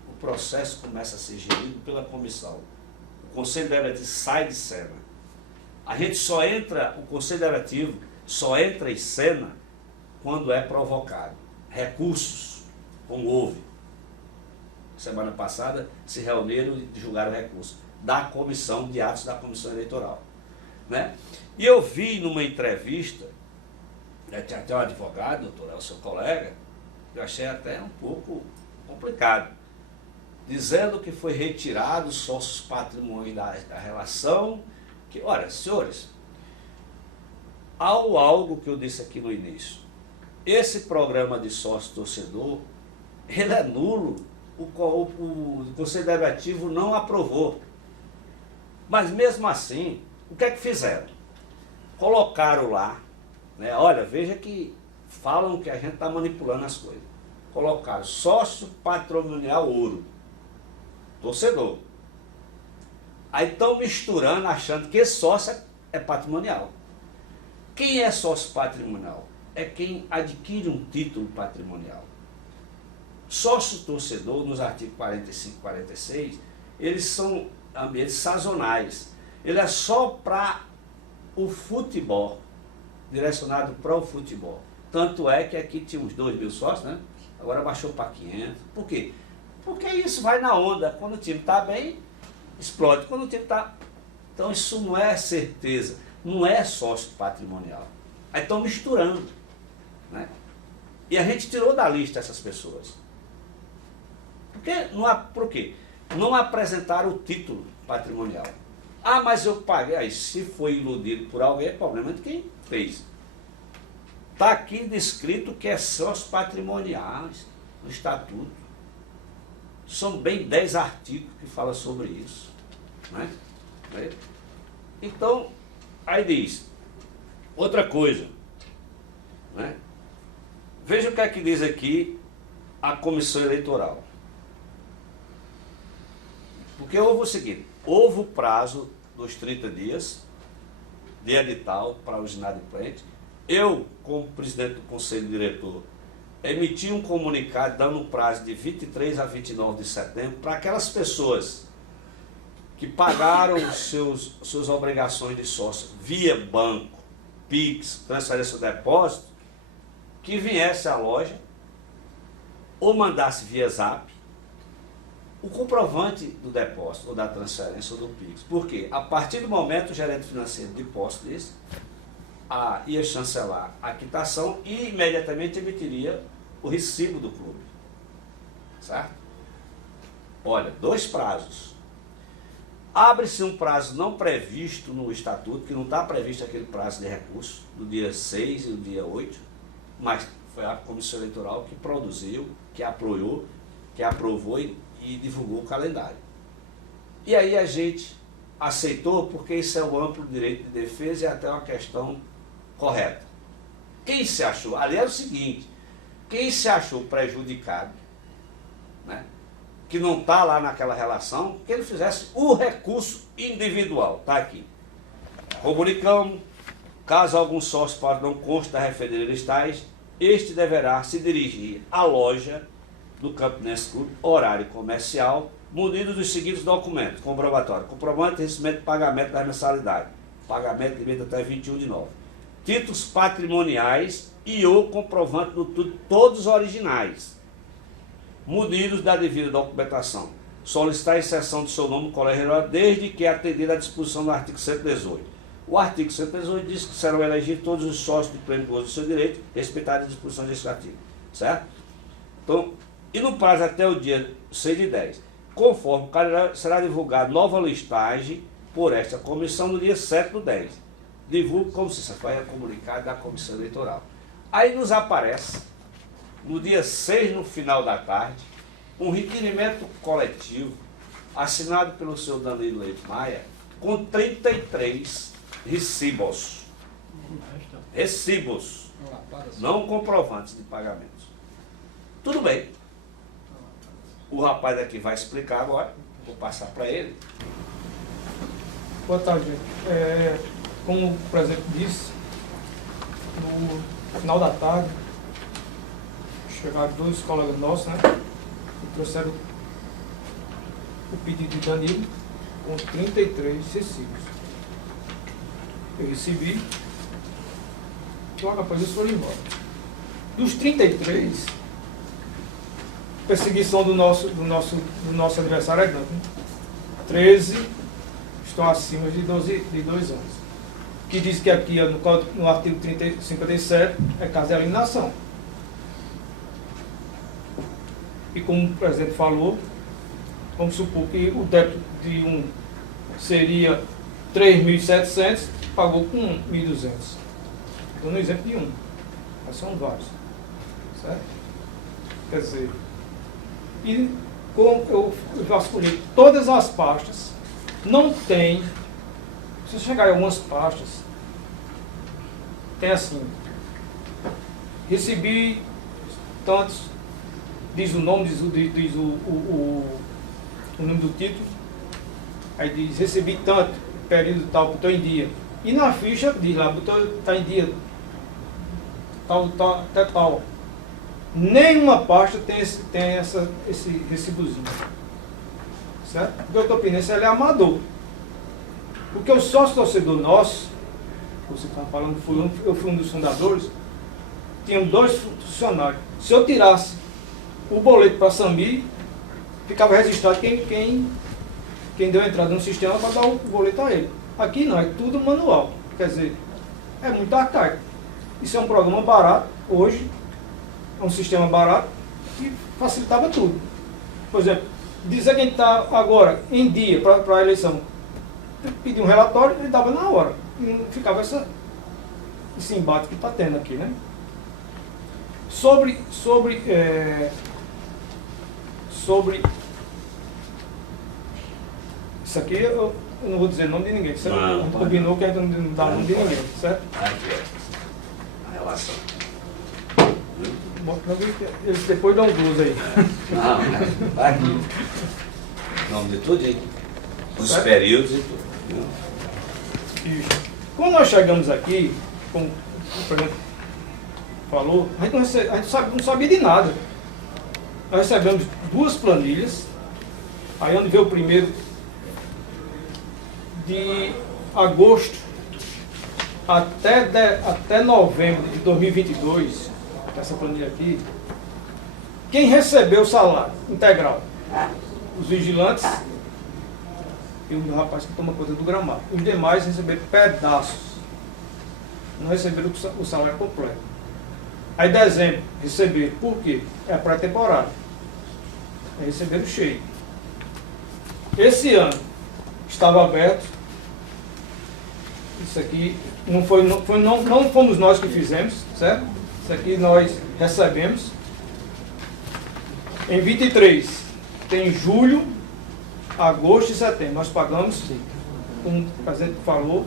o processo começa a ser gerido pela comissão. O Conselho Deliberativo sai de cena. A gente só entra, o Conselho Deliberativo só entra em cena quando é provocado. Recursos, como houve. Semana passada se reuniram e julgaram recursos da comissão de atos da comissão eleitoral. Né? E eu vi numa entrevista, tinha até um advogado, doutor, é o seu colega, eu achei até um pouco complicado, dizendo que foi retirado sócios patrimoniais da relação, que, olha, senhores, algo que eu disse aqui no início, esse programa de sócio-torcedor, ele é nulo, o Conselho Deliberativo não aprovou. Mas mesmo assim, o que é que fizeram? Colocaram lá, né? Olha, veja que falam que a gente está manipulando as coisas. Colocaram sócio patrimonial ouro, torcedor. Aí estão misturando, achando que esse sócio é patrimonial. Quem é sócio patrimonial? É quem adquire um título patrimonial. Sócio torcedor, nos artigos 45 e 46, eles são ambientes sazonais. Ele é só para o futebol, direcionado para o futebol. Tanto é que aqui tinha uns 2.000 sócios, né? Agora baixou para 500. Por quê? Porque isso vai na onda. Quando o time está bem, explode. Quando o time está... Então isso não é certeza, não é sócio patrimonial. Aí estão misturando, né? E a gente tirou da lista essas pessoas. Por quê? Não apresentaram o título patrimonial. Ah, mas eu paguei. Aí, se foi iludido por alguém, é problema de quem fez. Está aqui descrito que é sócios patrimoniais no estatuto. São bem 10 artigos que falam sobre isso. Né? Então, aí diz, outra coisa. Né? Veja o que é que diz aqui a comissão eleitoral. Porque houve o seguinte, houve o prazo dos 30 dias de edital para os inadimplentes. Eu, como presidente do Conselho Diretor, emiti um comunicado dando um prazo de 23 a 29 de setembro para aquelas pessoas que pagaram suas obrigações de sócio via banco, Pix, transferência de depósito, que viesse à loja ou mandasse via Zap o comprovante do depósito, ou da transferência, ou do Pix. Por quê? A partir do momento o gerente financeiro de posse desse, ia chancelar a quitação e imediatamente emitiria o recibo do clube. Certo? Olha, 2 prazos. Abre-se um prazo não previsto no estatuto, que não está previsto aquele prazo de recurso, do dia 6 e do dia 8, mas foi a comissão eleitoral que produziu, que aprovou e divulgou o calendário. E aí a gente aceitou, porque isso é o amplo direito de defesa e até uma questão correta. Quem se achou, ali é o seguinte, quem se achou prejudicado, né, que não está lá naquela relação, que ele fizesse o recurso individual, está aqui. Comunicamos, caso algum sócio não conste da referida listais, este deverá se dirigir à loja do Campinense Clube, horário comercial, munido dos seguintes documentos: comprobatório, comprovante de recebimento de pagamento da mensalidade, pagamento limite até 21 de novembro, títulos patrimoniais e ou comprovante do tudo, todos originais, munidos da devida documentação, solicitar a inserção do seu nome no colégio eleitoral, desde que atendida à disposição do artigo 118. O artigo 118 diz que serão elegidos todos os sócios de pleno gozo do seu direito, respeitadas as disposições deste artigo. Certo? Então, e no prazo até o dia 6 de 10, conforme o calendário, será divulgada nova listagem por esta comissão no dia 7 do 10. Divulgue como se foi comunicado da comissão eleitoral. Aí nos aparece, no dia 6, no final da tarde, um requerimento coletivo assinado pelo senhor Danilo Leite Maia, com 33 recibos. Recibos, não comprovantes de pagamentos. Tudo bem. O rapaz aqui vai explicar agora, vou passar para ele. Boa tarde, gente. Como o presidente disse, no final da tarde, chegaram dois colegas nossos, né? E trouxeram o pedido de Danilo com 33 recibos. Eu recebi, logo após eles foram embora. Dos 33, perseguição do nosso adversário é grande, né? 13 estão acima de 2 anos. Que diz que aqui no artigo 57 é caso de eliminação. E como o presidente falou, vamos supor que o débito de um seria 3.700, pagou com 1.200. Estou no exemplo de um, mas são vários. Certo? Quer dizer, e como eu vasculhei todas as pastas, não tem, se chegar em algumas pastas, tem assim, recebi tantos, diz o nome, diz o nome do título, aí diz, recebi tanto, período tal, botou em dia. E na ficha diz lá, botou, está em dia, tal, até tal. Nenhuma pasta tem esse recibozinho. Certo? Porque eu estou opinando, ele é amador. Porque o sócio torcedor nosso, você está falando, eu fui um dos fundadores, tinha 2 funcionários. Se eu tirasse o boleto para Sambi, ficava registrado quem deu entrada no sistema para dar o boleto a ele. Aqui não, é tudo manual. Quer dizer, é muito arcaico. Isso é um programa barato, hoje, é um sistema barato que facilitava tudo. Por exemplo, dizer quem está agora em dia para a eleição, pedir um relatório, ele dava na hora. E não ficava esse embate que está tendo aqui, né? Sobre isso aqui eu não vou dizer nome de ninguém. Isso a gente combinou que a gente não dá nome de ninguém, certo? Aqui é a relação. Eles depois dão luz aí. Não, vai aqui. Nome de tudo aí. Os Certo? períodos e tudo. Isso. Quando nós chegamos aqui, como o presidente falou, a gente não sabia de nada. Nós recebemos 2 planilhas, aí onde veio o primeiro de agosto até novembro de 2022, essa planilha aqui, quem recebeu o salário integral? Os vigilantes e o rapaz que toma conta do gramado. Os demais receberam pedaços, não receberam o salário completo. Aí dezembro receberam, por quê? É a pré-temporada. Aí receberam cheio. Esse ano estava aberto. Isso aqui não fomos nós que fizemos, certo? Isso aqui nós recebemos. Em 23 tem julho, agosto e setembro. Nós pagamos, como o presidente falou,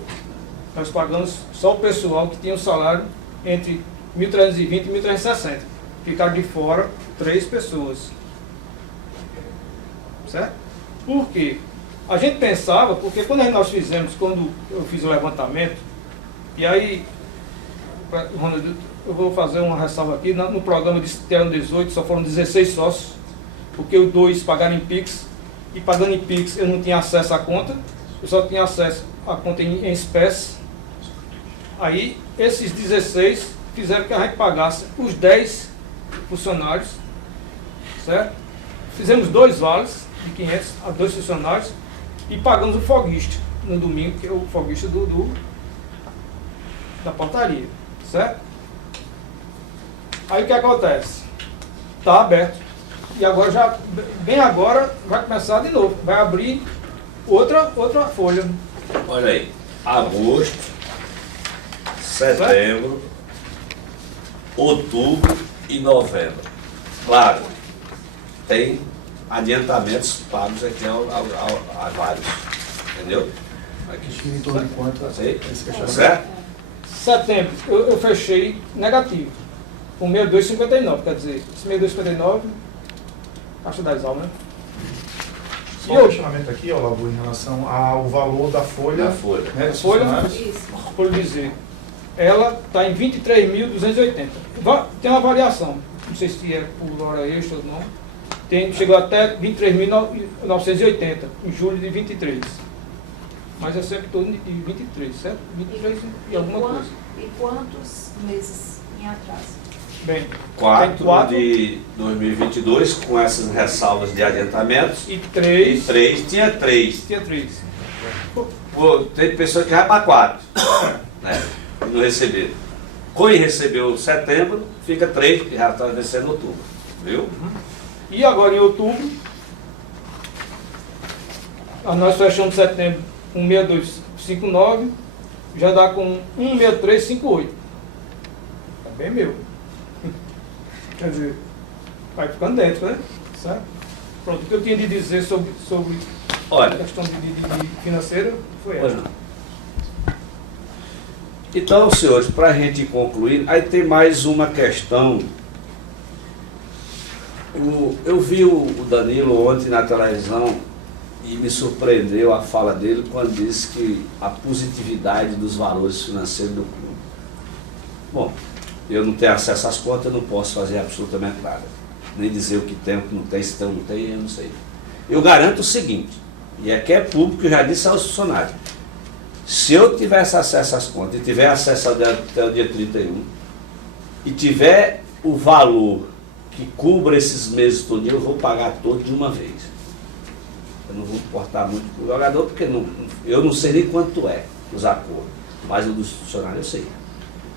nós pagamos só o pessoal que tinha o salário entre 1.320 e 1.360. Ficaram de fora 3 pessoas. Certo? Por quê? A gente pensava, porque quando eu fiz o levantamento, e aí, Ronald, eu vou fazer uma ressalva aqui, no programa de ano 18 só foram 16 sócios, porque os 2 pagaram em Pix, e pagando em Pix eu não tinha acesso à conta, eu só tinha acesso à conta em espécie. Aí, esses 16 fizeram que a gente pagasse os 10 funcionários, certo? Fizemos 2 vales de 500 a 2 funcionários e pagamos o foguista no domingo, que é o foguista da portaria, certo? Aí o que acontece? Está aberto. E agora, bem agora, vai começar de novo. Vai abrir outra folha. Olha aí, agosto, setembro, outubro e novembro. Claro, tem adiantamentos pagos aqui a vários. Entendeu? Aqui. Em torno de quanto? Tá certo? Setembro, eu fechei negativo. Com 62,59. Quer dizer, esse 62,59 Caixa das Almas, né? Só um questionamento aqui, ó, Labu, em relação ao valor da folha. Da folha. Né, dos Folha? funcionários. Isso. Por dizer, ela está em 23.280. Tem uma variação, não sei se é por hora extra ou não. Chegou até 23.980 em julho de 23. Mas é sempre em torno de 23, certo? 23 e alguma coisa. E quantos meses em atraso? Bem, tem 4 quatro de 2022, com essas ressalvas de adiantamentos. e E 3. 3, tinha 3. Tinha 3. Pô, tem pessoa que vai para 4, né? E não receberam. Coi recebeu setembro, fica 3, que já está vencendo outubro. Viu? E agora em outubro, nós fechamos setembro com 16259, já dá com 16358. Tá bem meu. Quer dizer, vai ficando dentro, né? Certo? Pronto, o que eu tinha de dizer sobre a Olha, questão de financeira foi pois essa. não. Então, senhores, para a gente concluir, aí tem mais uma questão. Eu vi o Danilo ontem na televisão e me surpreendeu a fala dele quando disse que a positividade dos valores financeiros do clube. Bom, eu não tenho acesso às contas, eu não posso fazer absolutamente nada. Nem dizer o que tem, o que não tem, se tem ou não tem, eu não sei. Eu garanto o seguinte, e aqui é público, eu já disse aos funcionários, se eu tivesse acesso às contas e tiver acesso até o dia 31 e tiver o valor que cubra esses meses todos, eu vou pagar todos de uma vez. Eu não vou importar muito com o jogador, porque eu não sei nem quanto é os acordos, mas o dos funcionários eu sei.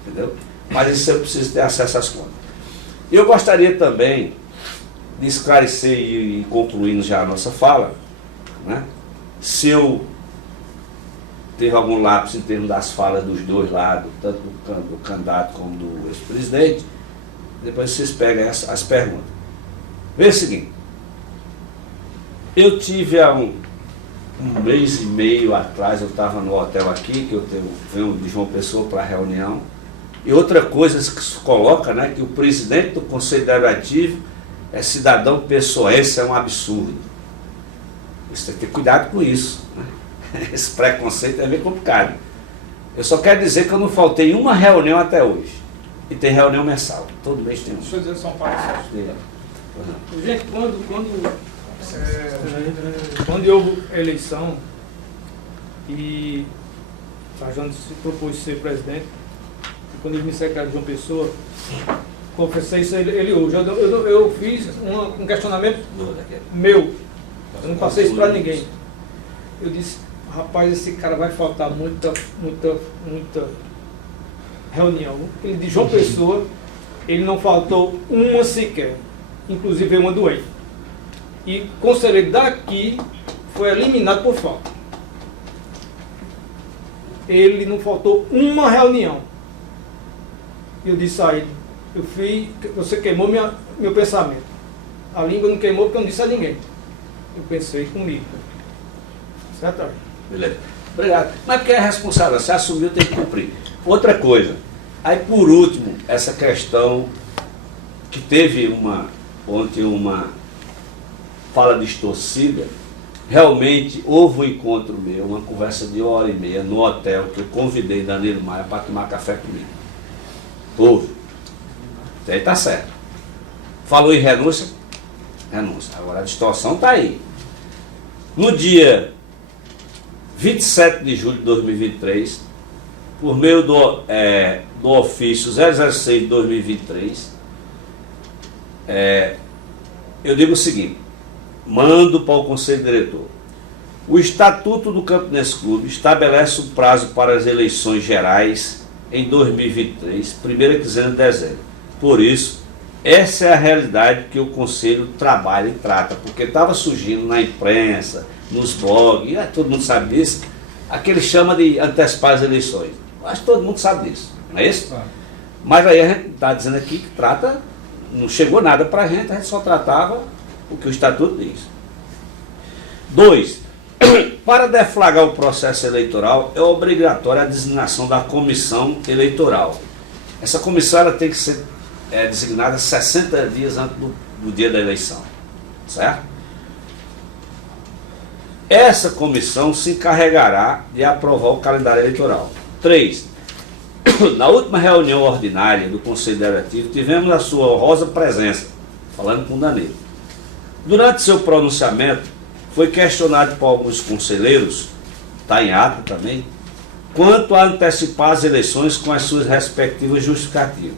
Entendeu? Mas isso eu preciso ter acesso às contas. Eu gostaria também de esclarecer e concluindo já a nossa fala, né? Se eu teve algum lapso em termos das falas dos dois lados, tanto do candidato como do ex-presidente, depois vocês pegam as perguntas. Veja o seguinte, eu tive há um mês e meio atrás, eu estava no hotel aqui, que eu venho de João Pessoa para a reunião, e outra coisa que se coloca, né, que o presidente do Conselho Deliberativo é cidadão pessoense, é um absurdo. Você tem que ter cuidado com isso, né? Esse preconceito é meio complicado. Eu só quero dizer que eu não faltei uma reunião até hoje. E tem reunião mensal. Todo mês tem um. Deixa eu dizer só um passo. Gente, quando houve a eleição e Trajano se propôs ser presidente, e quando ele me secretário de João Pessoa, confessei isso a ele hoje. Eu fiz um questionamento meu, eu não passei isso para ninguém. Eu disse, rapaz, esse cara vai faltar muita reunião. Ele de João Pessoa, ele não faltou uma sequer, inclusive uma doente. E o conselheiro daqui foi eliminado por falta. Ele não faltou uma reunião. Eu disse a ele, você queimou meu pensamento. A língua não queimou porque eu não disse a ninguém. Eu pensei comigo. Certo? Beleza. Obrigado. Mas porque é responsável, se assumiu, tem que cumprir. Outra coisa, aí por último, essa questão que teve ontem uma fala distorcida, realmente houve um encontro meu, uma conversa de 1h30 no hotel, que eu convidei Danilo Maia para tomar café comigo. Houve. Isso aí está certo. Falou em renúncia? Renúncia. Agora a distorção está aí. No dia 27 de julho de 2023, por meio do ofício 006 de 2023, eu digo o seguinte, mando para o Conselho Diretor. O Estatuto do Campinense Clube estabelece o prazo para as eleições gerais em 2023, primeira quinzena de dezembro. Por isso, essa é a realidade que o Conselho trabalha e trata, porque estava surgindo na imprensa, nos blogs, todo mundo sabe disso, aquele chama de antecipar as eleições. Acho que todo mundo sabe disso, não é isso? Mas aí a gente está dizendo aqui que trata, não chegou nada para a gente só tratava o que o Estatuto diz. 2. Para deflagrar o processo eleitoral, é obrigatória a designação da comissão eleitoral. Essa comissão ela tem que ser designada 60 dias antes do dia da eleição. certo? Essa comissão se encarregará de aprovar o calendário eleitoral. 3. Na última reunião ordinária do Conselho Deliberativo, tivemos a sua honrosa presença, falando com o Danilo. Durante seu pronunciamento, foi questionado por alguns conselheiros, está em ata também, quanto a antecipar as eleições com as suas respectivas justificativas.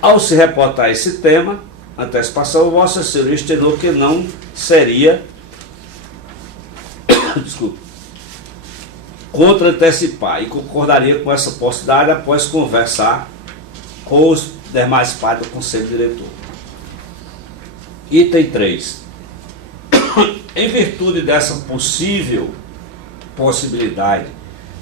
Ao se reportar esse tema, antecipação, Vossa Senhoria externou que não seria contra antecipar e concordaria com essa possibilidade após conversar com os demais partes do Conselho Diretor. Item 3. Em virtude dessa possível possibilidade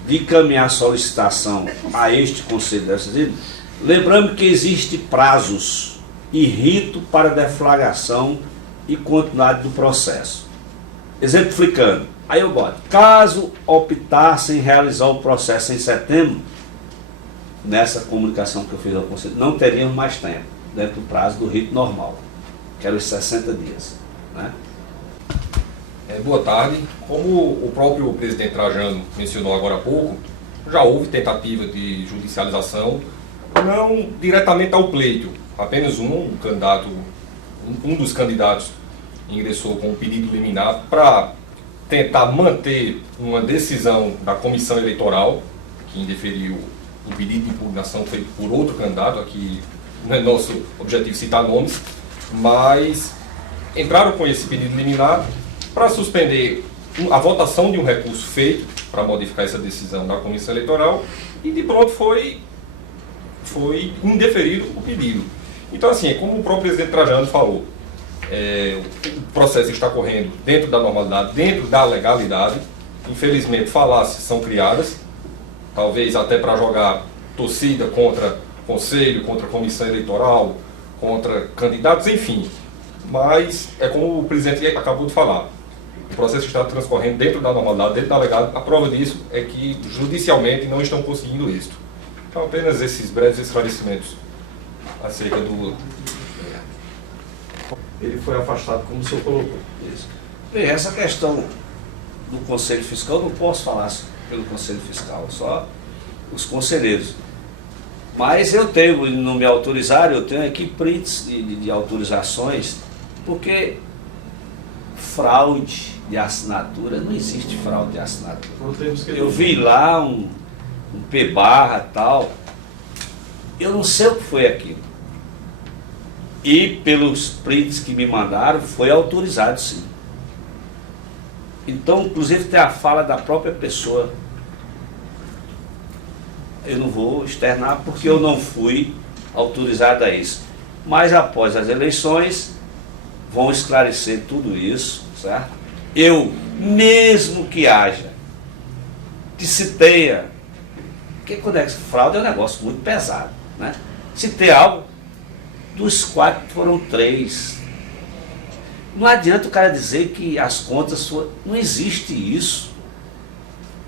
de encaminhar solicitação a este Conselho Deliberativo, lembrando que existe prazos e rito para deflagração e continuidade do processo. Exemplificando, aí eu boto, caso optassem em realizar o processo em setembro, nessa comunicação que eu fiz ao Conselho, não teríamos mais tempo, dentro do prazo do rito normal, que era os 60 dias. Né? Boa tarde. Como o próprio presidente Trajano mencionou agora há pouco, já houve tentativa de judicialização, não diretamente ao pleito, apenas um dos candidatos ingressou com um pedido liminar para tentar manter uma decisão da comissão eleitoral, que indeferiu o pedido de impugnação feito por outro candidato, aqui não é nosso objetivo citar nomes, mas entraram com esse pedido liminar para suspender a votação de um recurso feito para modificar essa decisão da comissão eleitoral e de pronto foi indeferido o pedido. Então assim, como o próprio presidente Trajano falou, o processo está correndo dentro da normalidade, dentro da legalidade. Infelizmente falácias são criadas, talvez até para jogar torcida contra conselho, contra comissão eleitoral, contra candidatos, enfim. Mas é como o presidente acabou de falar, o processo está transcorrendo dentro da normalidade, dentro da legalidade. A prova disso é que judicialmente não estão conseguindo isso. Então apenas esses breves esclarecimentos acerca do... Ele foi afastado, como o senhor colocou. Isso. Bem, essa questão do Conselho Fiscal, eu não posso falar pelo Conselho Fiscal, só os conselheiros. Mas eu tenho, não me autorizaram, eu tenho aqui prints de autorizações, porque fraude de assinatura, não existe fraude de assinatura. Eu vi lá um P barra tal, eu não sei o que foi aquilo. E pelos prints que me mandaram, foi autorizado sim. Então, inclusive tem a fala da própria pessoa. Eu não vou externar porque eu não fui autorizado a isso. Mas após as eleições, vão esclarecer tudo isso, certo? Eu, mesmo que haja, que se tenha, porque quando é fraude é um negócio muito pesado, né? Se tem algo, dos 4 foram 3. Não adianta o cara dizer que as contas foram... Não existe isso.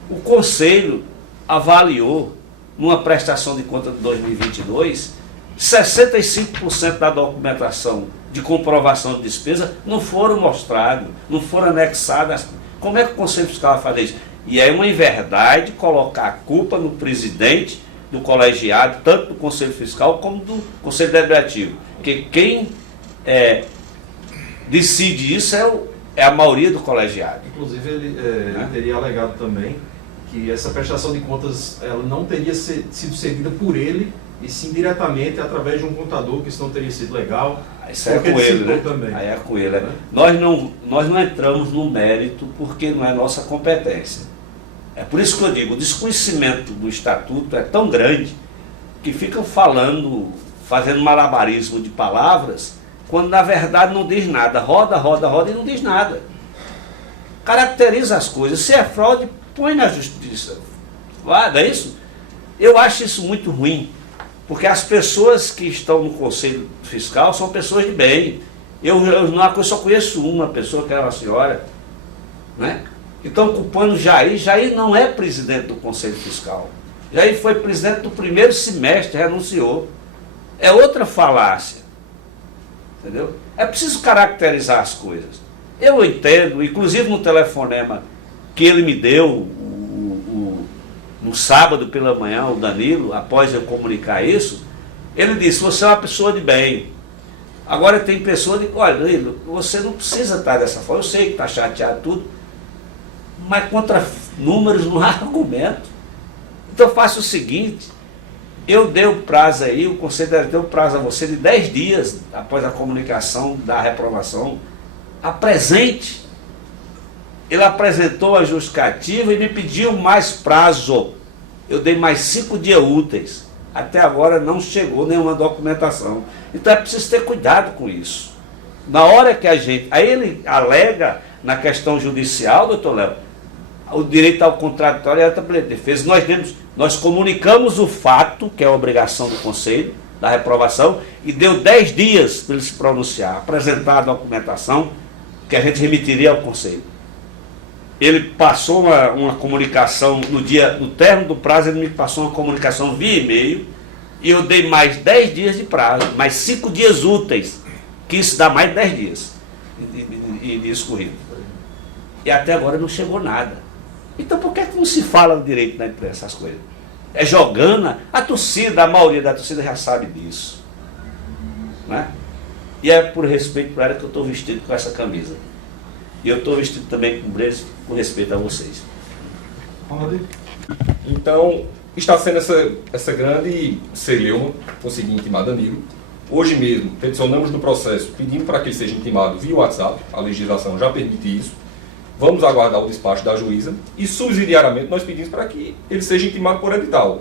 O Conselho avaliou, numa prestação de conta de 2022, 65% da documentação de comprovação de despesa não foram mostrados, não foram anexadas. Como é que o Conselho Fiscal vai fazer isso? E é uma inverdade colocar a culpa no presidente do colegiado, tanto do Conselho Fiscal como do Conselho Deliberativo. Porque quem decide isso é a maioria do colegiado. Inclusive, ele teria alegado também que essa prestação de contas ela não teria sido cedida por ele, e sim diretamente através de um contador, que isso não teria sido legal. Isso é com ele, né? Também. Aí é com ele. Né? Nós não entramos no mérito porque não é nossa competência. É por isso que eu digo, o desconhecimento do estatuto é tão grande que ficam fazendo malabarismo de palavras, quando na verdade não diz nada. Roda e não diz nada. Caracteriza as coisas. Se é fraude, põe na justiça. Não é isso? Eu acho isso muito ruim, porque as pessoas que estão no Conselho Fiscal são pessoas de bem. Eu só conheço uma pessoa, que era uma senhora, né? Então, culpando Jair. Jair não é presidente do Conselho Fiscal. Jair foi presidente do primeiro semestre, renunciou. É outra falácia. Entendeu? É preciso caracterizar as coisas. Eu entendo, inclusive no telefonema que ele me deu no sábado pela manhã, o Danilo, após eu comunicar isso, ele disse, você é uma pessoa de bem. Agora tem pessoa de, olha, Danilo, você não precisa estar dessa forma, eu sei que está chateado tudo, mas contra números não há argumento. Então faça o seguinte, eu dei o prazo aí, o Conselho deu o prazo a você de 10 dias após a comunicação da reprovação, apresente. Ele apresentou a justificativa e me pediu mais prazo. Eu dei mais 5 dias úteis. Até agora não chegou nenhuma documentação. Então é preciso ter cuidado com isso. Na hora que a gente... Aí ele alega na questão judicial, doutor Léo, o direito ao contraditório e a defesa. Nós comunicamos o fato, que é a obrigação do Conselho, da reprovação, e deu 10 dias para ele se pronunciar, apresentar a documentação que a gente remitiria ao Conselho. Ele passou uma comunicação no término do prazo, ele me passou uma comunicação via e-mail, e eu dei mais 10 dias de prazo, mais 5 dias úteis, que isso dá mais de 10 dias de escorrido. E até agora não chegou nada. Então por que não se fala direito na imprensa essas coisas? É jogando, a torcida, a maioria da torcida já sabe disso. Né? E é por respeito para ela que eu estou vestido com essa camisa. E eu estou vestido também com brejo, com respeito a vocês. Então, está sendo essa grande celeuma, consegui intimar Danilo. Hoje mesmo, peticionamos no processo, pedindo para que ele seja intimado via WhatsApp, a legislação já permite isso. Vamos aguardar o despacho da juíza e, subsidiariamente, nós pedimos para que ele seja intimado por edital.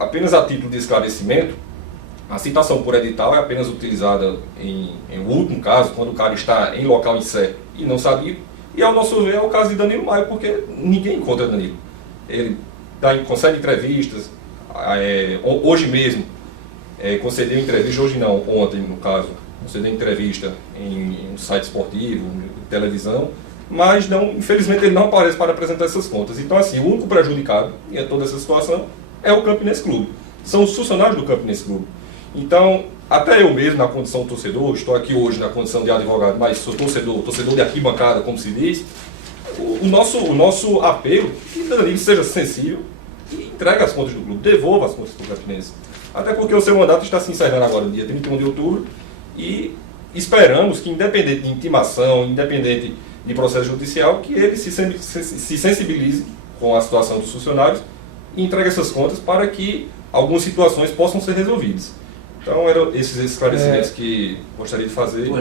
Apenas a título de esclarecimento, a citação por edital é apenas utilizada em último caso, quando o cara está em local incerto e não sabia. E, ao nosso ver, é o caso de Danilo Maia, porque ninguém encontra Danilo. Ele concede entrevistas, hoje mesmo, concedeu entrevista, hoje não, ontem no caso, concedeu entrevista em um site esportivo, em televisão, mas não, infelizmente ele não aparece para apresentar essas contas. Então, assim, o único prejudicado em toda essa situação é o Campinense Clube. São os funcionários do Campinense Clube. Então, até eu mesmo, na condição de torcedor, estou aqui hoje na condição de advogado, mas sou torcedor de arquibancada, como se diz, o nosso apelo é que Danilo seja sensível e entregue as contas do clube, devolva as contas do Campinense. Até porque o seu mandato está se encerrando agora, no dia 31 de outubro, e esperamos que, independente de intimação, independente de processo judicial, que ele se sensibilize com a situação dos funcionários e entregue essas contas para que algumas situações possam ser resolvidas. Então, eram esses esclarecimentos que gostaria de fazer.